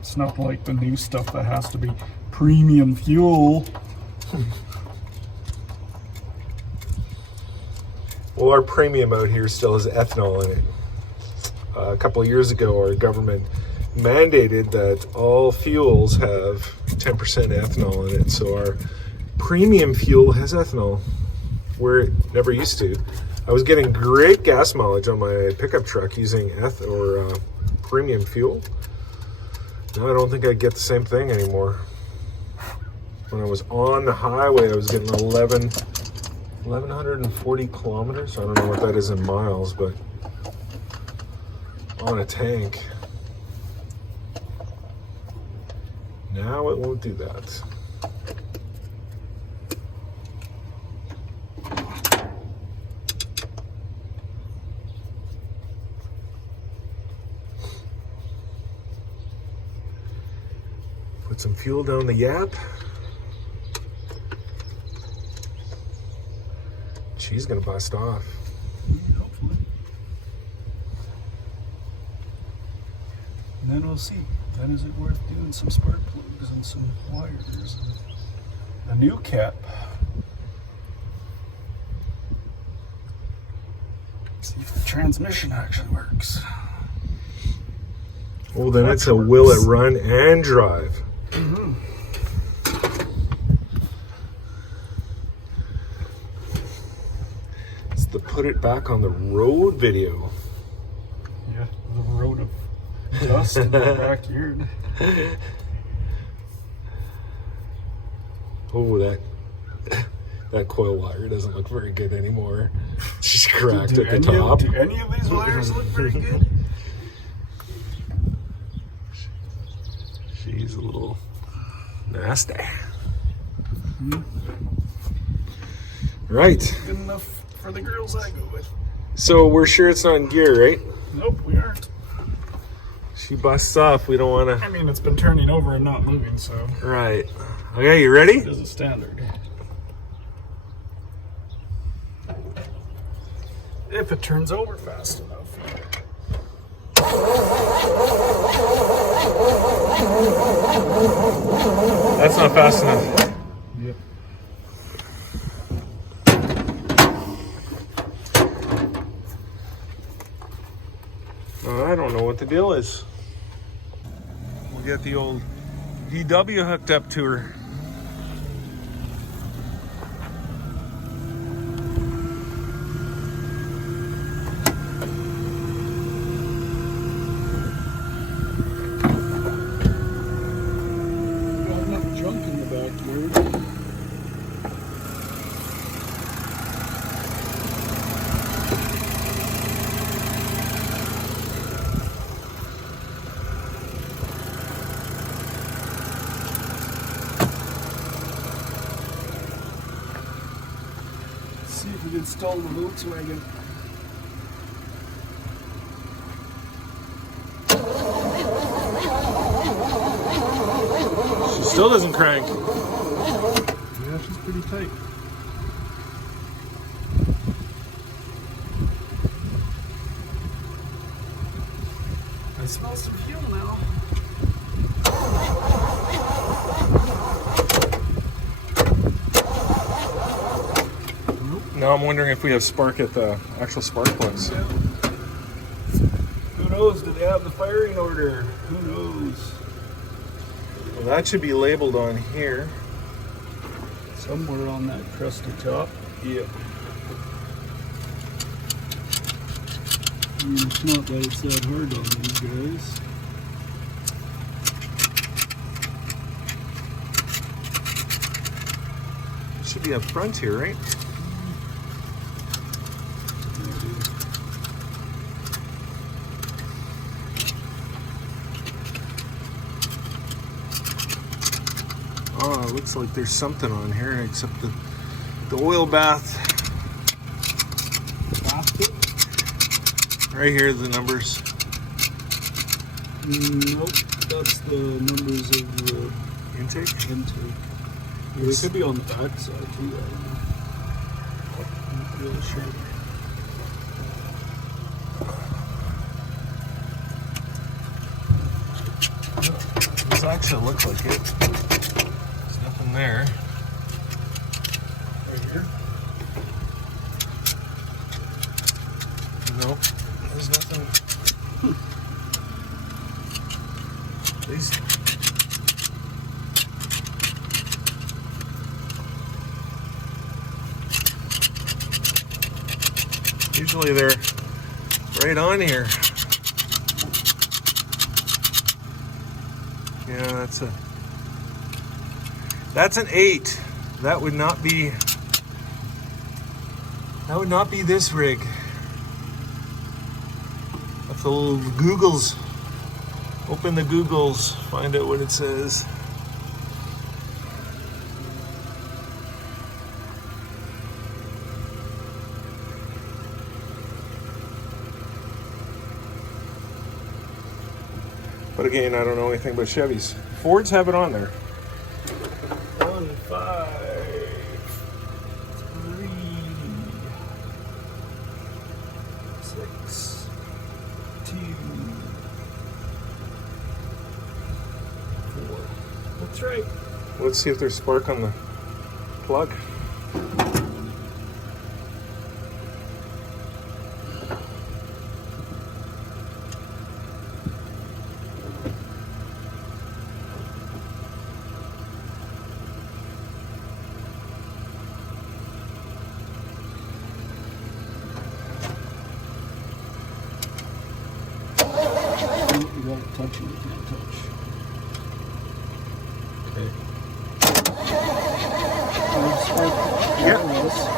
It's not like the new stuff that has to be premium fuel. Well, our premium out here still has ethanol in it. A couple of years ago, our government mandated that all fuels have 10% ethanol in it. So our premium fuel has ethanol, where it never used to. I was getting great gas mileage on my pickup truck using premium fuel. Now I don't think I get the same thing anymore. When I was on the highway, I was getting 1,140 kilometers. I don't know what that is in miles, but on a tank. Now it won't do that. Put some fuel down the yap. She's gonna bust off. Hopefully. And then we'll see. Then is it worth doing some spark plugs and some wires and a new cap? See if the transmission actually works. Well, then it's a will it run and drive. It's the put it back on the road video. Yeah, the road of dust in the backyard. Oh, that coil wire doesn't look very good anymore. It's just cracked at the top. Do any of these wires look very good? She's a little nasty. Right. Good enough for the girls I go with. So we're sure it's not in gear, right? Nope, we aren't. She busts off. We don't want I to. mean, it's been turning over and not moving, so Right. Okay, you ready? it is a standard. If it turns over fast enough. That's not fast enough. Yep. I don't know what the deal is. We'll get the old DW hooked up to her. Got enough junk in the backyard. See if we can stall the Volkswagen. She still doesn't crank. Yeah, she's pretty tight. I smell some fuel now. Now I'm wondering if we have spark at the actual spark plugs. Yeah. Who knows? Do they have the firing order? Who knows? Well, that should be labeled on here. Somewhere on that crusty top. Yeah. I mean, it's not that it's that hard on these guys. Should be up front here, right? Oh, it looks like there's something on here except the oil bath. Basket? Right here, the numbers. Nope, that's the numbers of the Intake? intake. Yeah, they could be on the back side too. I don't know. Not really sure. These actually look like it. There's nothing there. Right here? No, there's nothing. These. Usually they're right on here. Yeah, that's an 8. That would not be this rig. That's the little Googles. Open the Googles, find out what it says. But again, I don't know anything about Chevys. Fords have it on there. 1, 5, 3, 6, 2, 4. That's right. Let's see if there's spark on the plug. You gotta touch it, you can't touch. Okay. Yeah.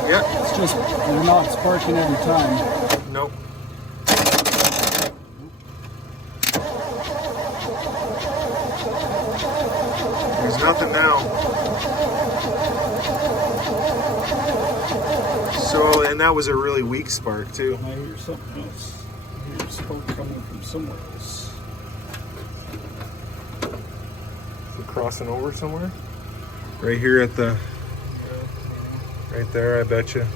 Yeah. It's just, they're not sparking every time. Nope. There's nothing now. So, and that was a really weak spark too. I hear something else. I hear smoke coming from somewhere else. We're crossing over somewhere. Right here at the, right there, I bet you.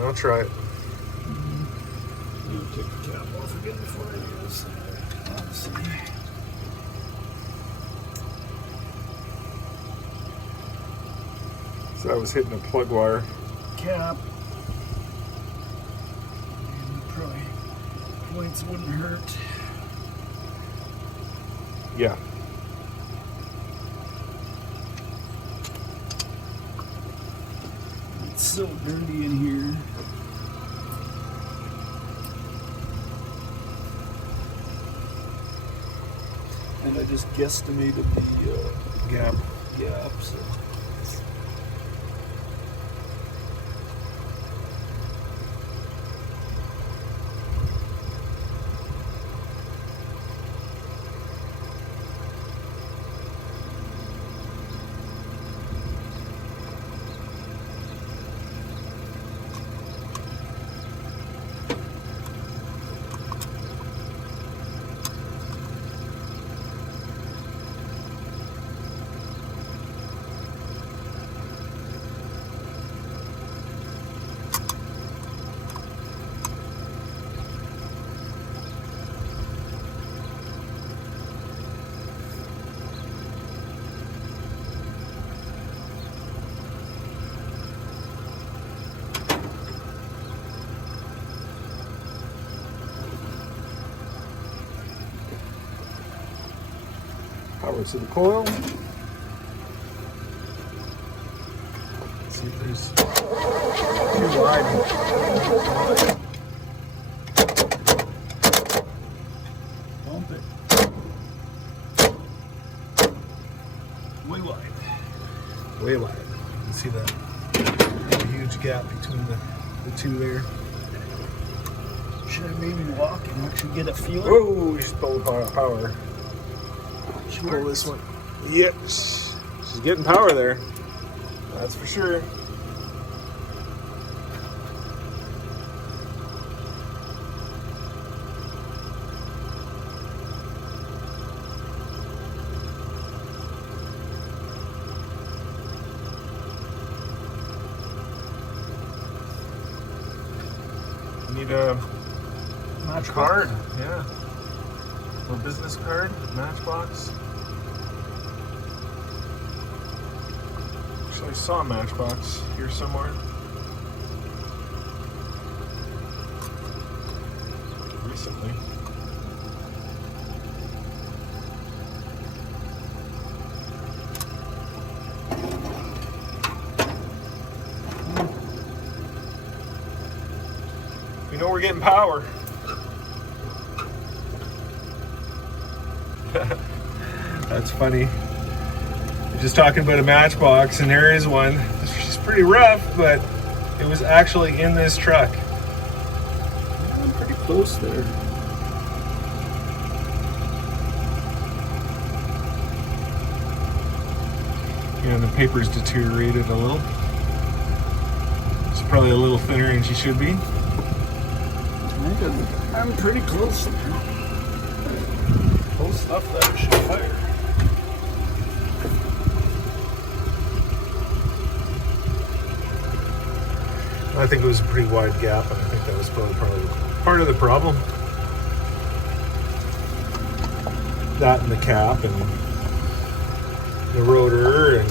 I'll try it. need to take the cap off again before I do this. Honestly. So I was hitting a plug wire. Cap. And probably points wouldn't hurt. Yeah. It's so dirty in here. And I just guesstimated the Gap. gap, so. Power to the coil. Let's see if there's Too wide. bump it. Way wide. Way wide. You can see that huge gap between the two there. Should I maybe walk and actually get a feel? Oh, we just pulled power. Should Pull this one. Yep. She's getting power there. That's for sure. Need a Match card, yeah. Or business card, Matchbox. Actually, I saw a Matchbox here somewhere. Recently. You know we're getting power. That's funny. We're just talking about a Matchbox, and there is one. She's pretty rough, but it was actually in this truck. I'm pretty close there. Yeah, the paper's deteriorated a little. It's probably a little thinner than she should be. I'm pretty close there. Close enough that it should fire. I think it was a pretty wide gap, and I think that was probably part of the problem. That and the cap and the rotor and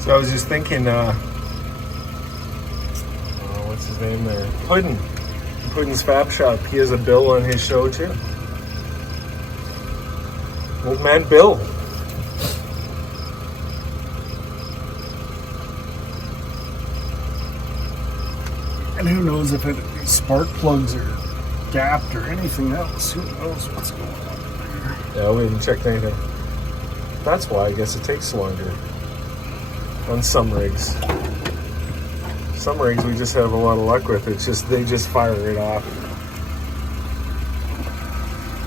so I was just thinking, what's his name there? Puddin's Fab Shop. He has a Bill on his show too. Old man Bill. And who knows if these spark plugs are gapped or anything else. Who knows what's going on in there. Yeah, we haven't checked anything. That's why I guess it takes longer on some rigs. Some rigs we just have a lot of luck with. It's just they just fire it off.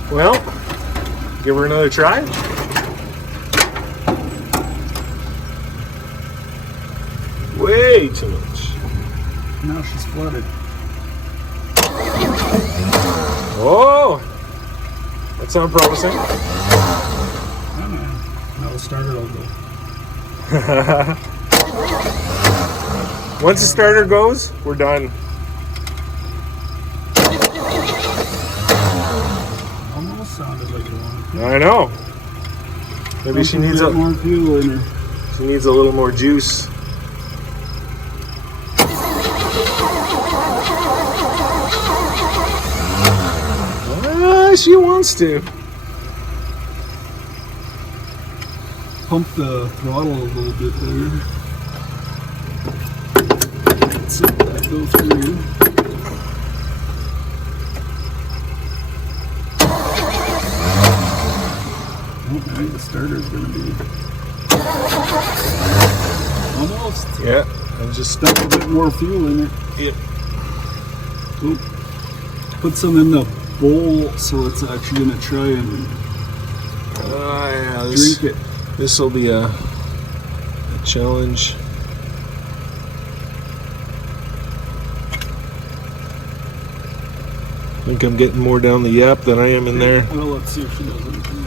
Well, give her another try. Way too much. Now she's flooded. Oh, that sounds promising. Now the starter will go. Once the starter goes, we're done. Almost sounded like it wanted. I know. Maybe she needs more fuel in her. She needs a little more juice. She wants to. Pump the throttle a little bit there. Let's let that go through. Oh, I think the starter's gonna be almost. Yeah, and just Stuck a bit more fuel in it. Yep. Oop. Put some in the bowl so it's actually gonna try and yeah, drink it. This will be a challenge. I think I'm getting more down the yap than I am in there. Well, let's see if she does anything.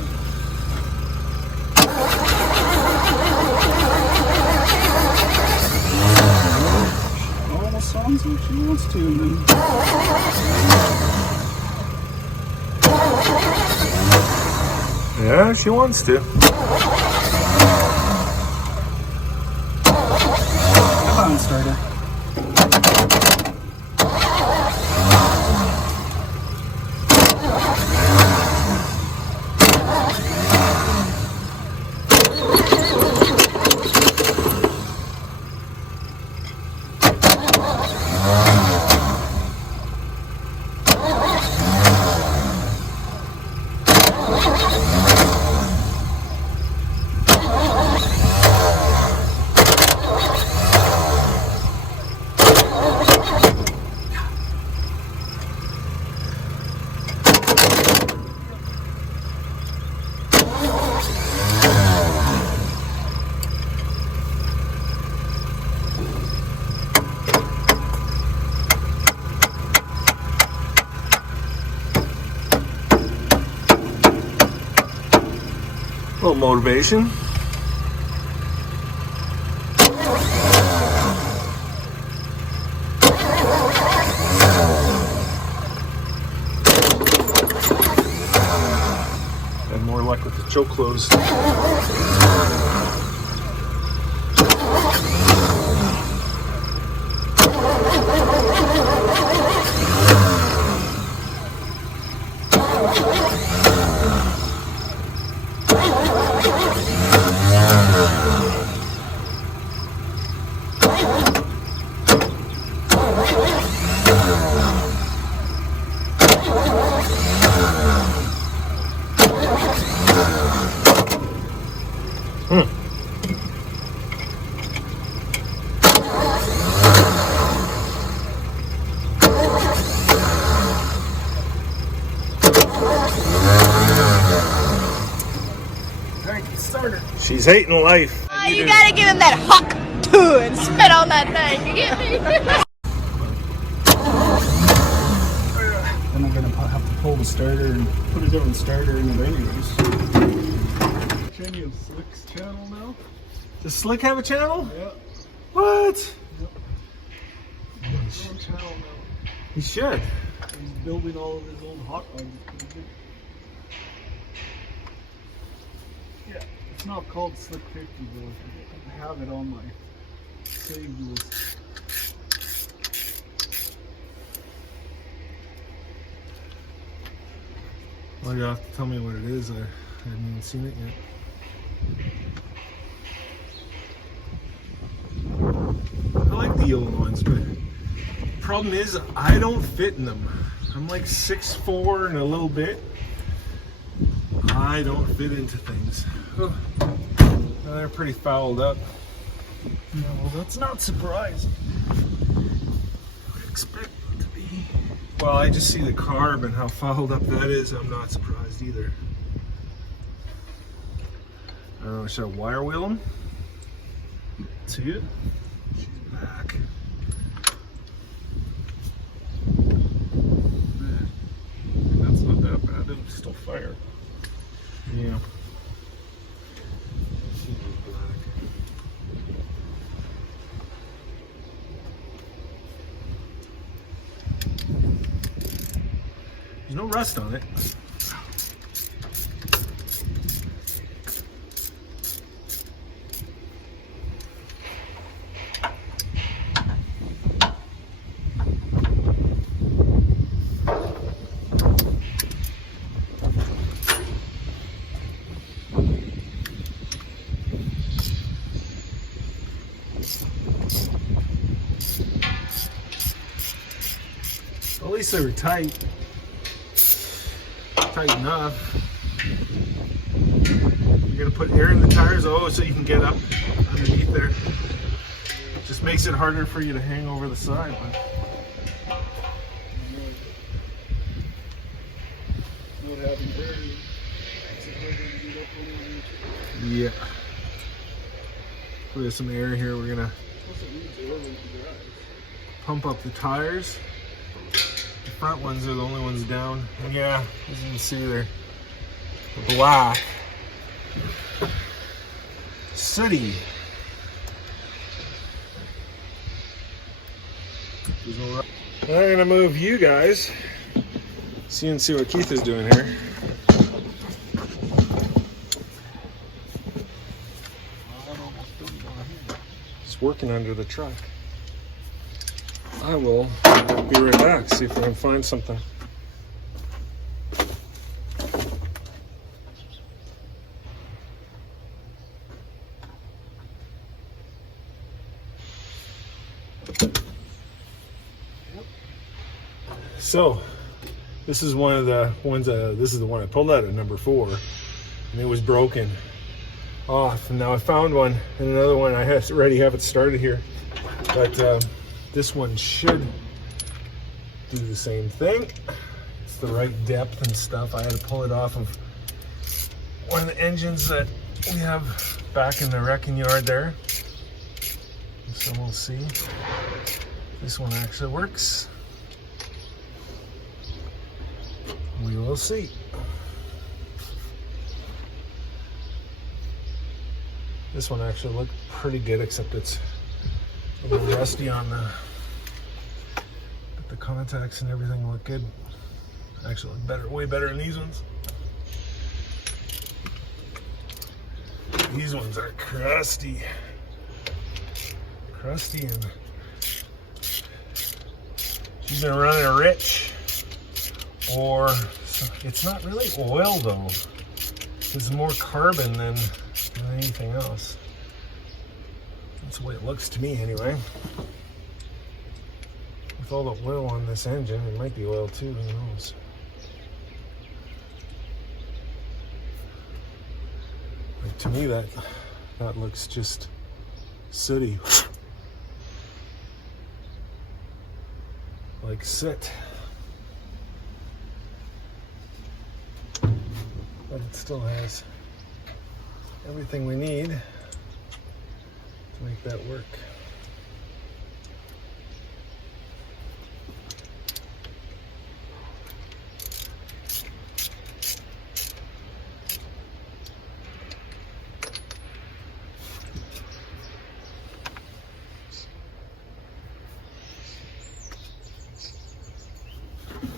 Almost sounds like she wants to. Then. Yeah, she wants to. Come on, starter. A little motivation. Had more luck with the choke close. She's hating life. Oh, you gotta give him that huck too and spit on that thing. You get me? Then I'm gonna have to pull the starter and put a different starter in it anyways. Jenny of Slick's channel now. Does Slick have a channel? Yeah. What? His own channel now. He should. He's building all of his own hot rods. Yeah, it's not called Slick 50 though. I have it on my saved list. Well, you have to tell me what it is. I haven't even seen it yet. I like the yellow ones, but the problem is I don't fit in them. I'm like 6'4" and a little bit. I don't fit into things. Oh, they're pretty fouled up. No, that's not surprising. I expect them to be. Well, I just see the carb and how fouled up that is. I'm not surprised either. I don't know, should I wire wheel them? See it? She's back. Man, not bad. It'll still fire. Yeah. There's no rust on it. At least they were tight enough. You're gonna put air in the tires, so you can get up underneath there. Just makes it harder for you to hang over the side. But Not having very. yeah, we have some air here. We're gonna pump up the tires. The front ones are the only ones down. And yeah, as you can see, they're black. Sooty. I'm gonna move you guys so you can see what Keith is doing here. He's working under the truck. I will be right back, see if I can find something. So, this is one of the ones, this is the one I pulled out at number 4, and it was broken off. And now I found one, and another one I already have it started here. But this one should do the same thing. It's the right depth and stuff. I had to pull it off of one of the engines that we have back in the wrecking yard there. So we'll see. This one actually works. We will see. This one actually looked pretty good, except it's a little rusty on the contacts, and everything look good. Actually look better, way better than these ones. These ones are crusty. Crusty, and she's been running a rich, or it's not really oil though. It's more carbon than anything else. That's the way it looks to me anyway. With all the oil on this engine, it might be oil too, who knows. Like, to me that looks just sooty. Like soot. But it still has everything we need to make that work.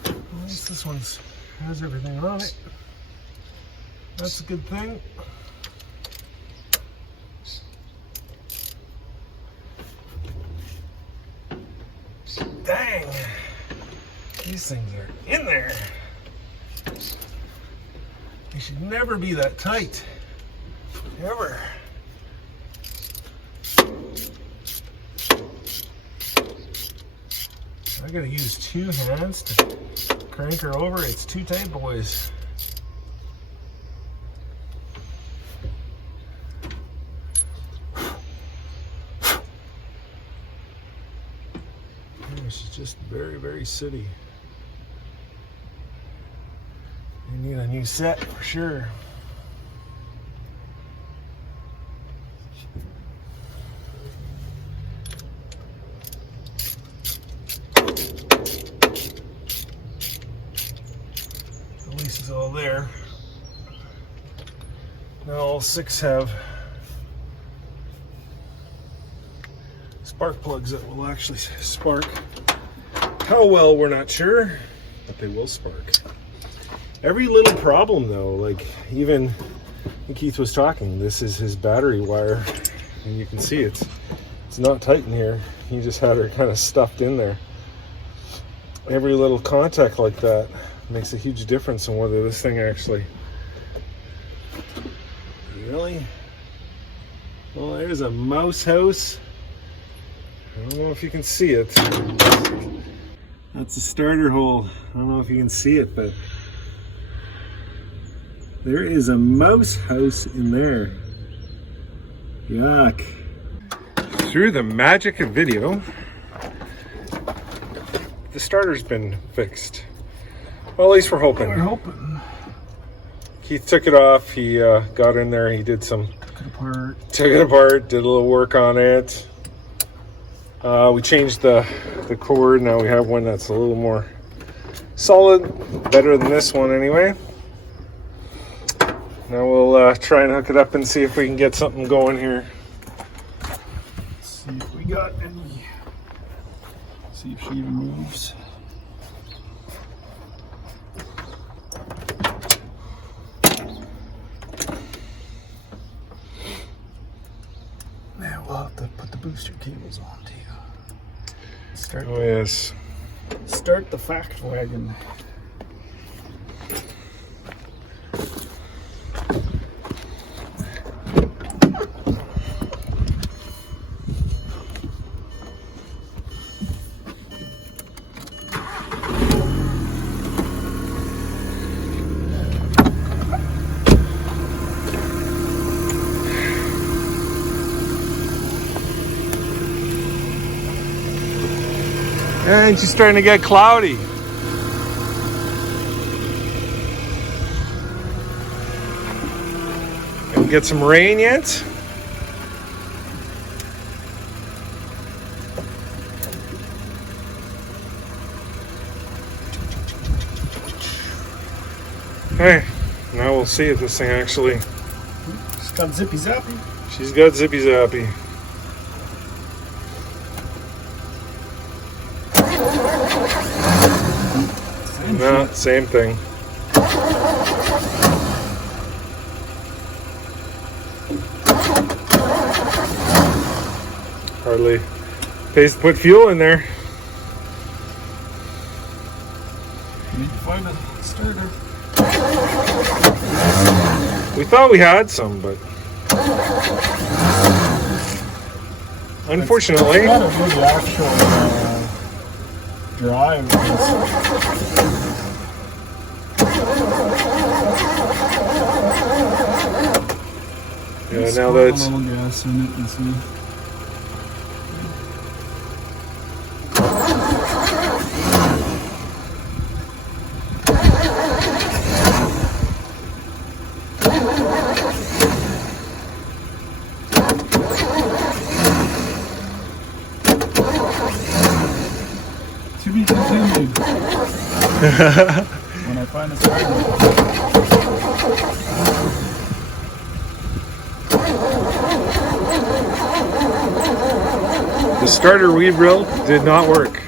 At least this one has everything on it. That's a good thing. Dang! These things are in there. They should never be that tight. Ever. I gotta use 2 hands to crank her over. It's too tight, boys. She's just very, very sooty. You need a new set for sure. At least all 6 have spark plugs that will actually spark. How well, we're not sure, but they will spark. Every little problem though, like even when Keith was talking, this is his battery wire, and you can see it's not tight in here. He just had her kind of stuffed in there. Every little contact like that makes a huge difference in whether this thing actually... Really? Well, there's a mouse house. I don't know if you can see it. That's a starter hole. I don't know if you can see it, but there is a mouse house in there. Yuck. Through the magic of video, the starter's been fixed. Well, at least we're hoping. We're hoping. Keith took it off. He got in there. He did some... Took it apart, did a little work on it. We changed the cord. Now we have one that's a little more solid, better than this one anyway. Now we'll try and hook it up and see if we can get something going here. See if we got any. See if she even moves. Now we'll have to put the booster cables on too. Oh yes. Start the fact wagon. And she's starting to get cloudy. Gonna get some rain yet? Hey, now we'll see if this thing actually... She's got zippy zappy. She's got zippy zappy. No, same thing. Hardly pays to put fuel in there. Need to find a starter. We thought we had some, but unfortunately, Not a good actual drive. yeah, now that's a little gas in it and see. To be continued. When I find a starter. the starter we drilled did not work.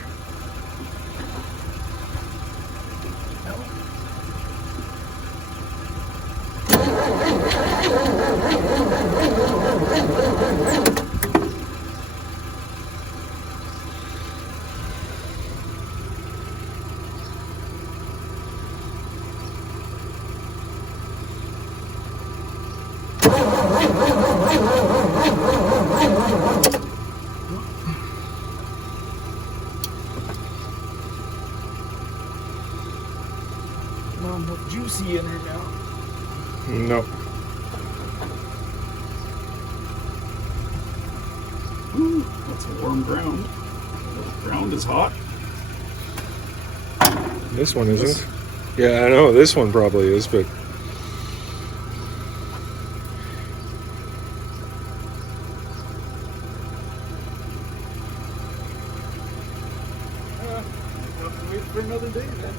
Not enough juicy in her now. Nope. Ooh, that's a warm ground. The ground is hot. This one isn't. Yeah, I know this one probably is, but Have to wait for another day then.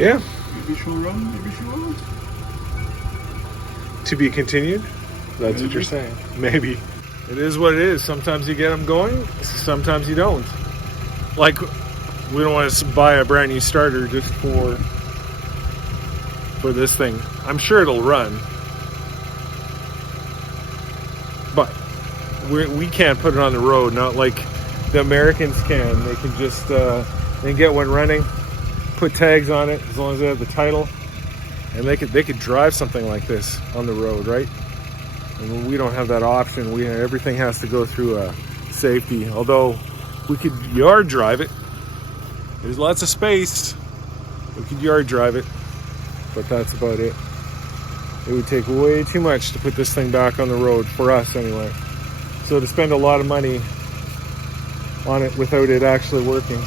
yeah. Maybe she'll run, maybe she won't. To be continued? That's what you're saying. Maybe. It is what it is. Sometimes you get them going, sometimes you don't. Like, we don't want to buy a brand new starter just for this thing. I'm sure it'll run. But we can't put it on the road, not like the Americans can. They can just they can get one running, put tags on it as long as they have the title, and they could drive something like this on the road, right? And we don't have that option. Everything has to go through safety. Although we could yard drive it. There's lots of space. We could yard drive it, but that's about it. It would take way too much to put this thing back on the road, for us anyway. So to spend a lot of money on it without it actually working,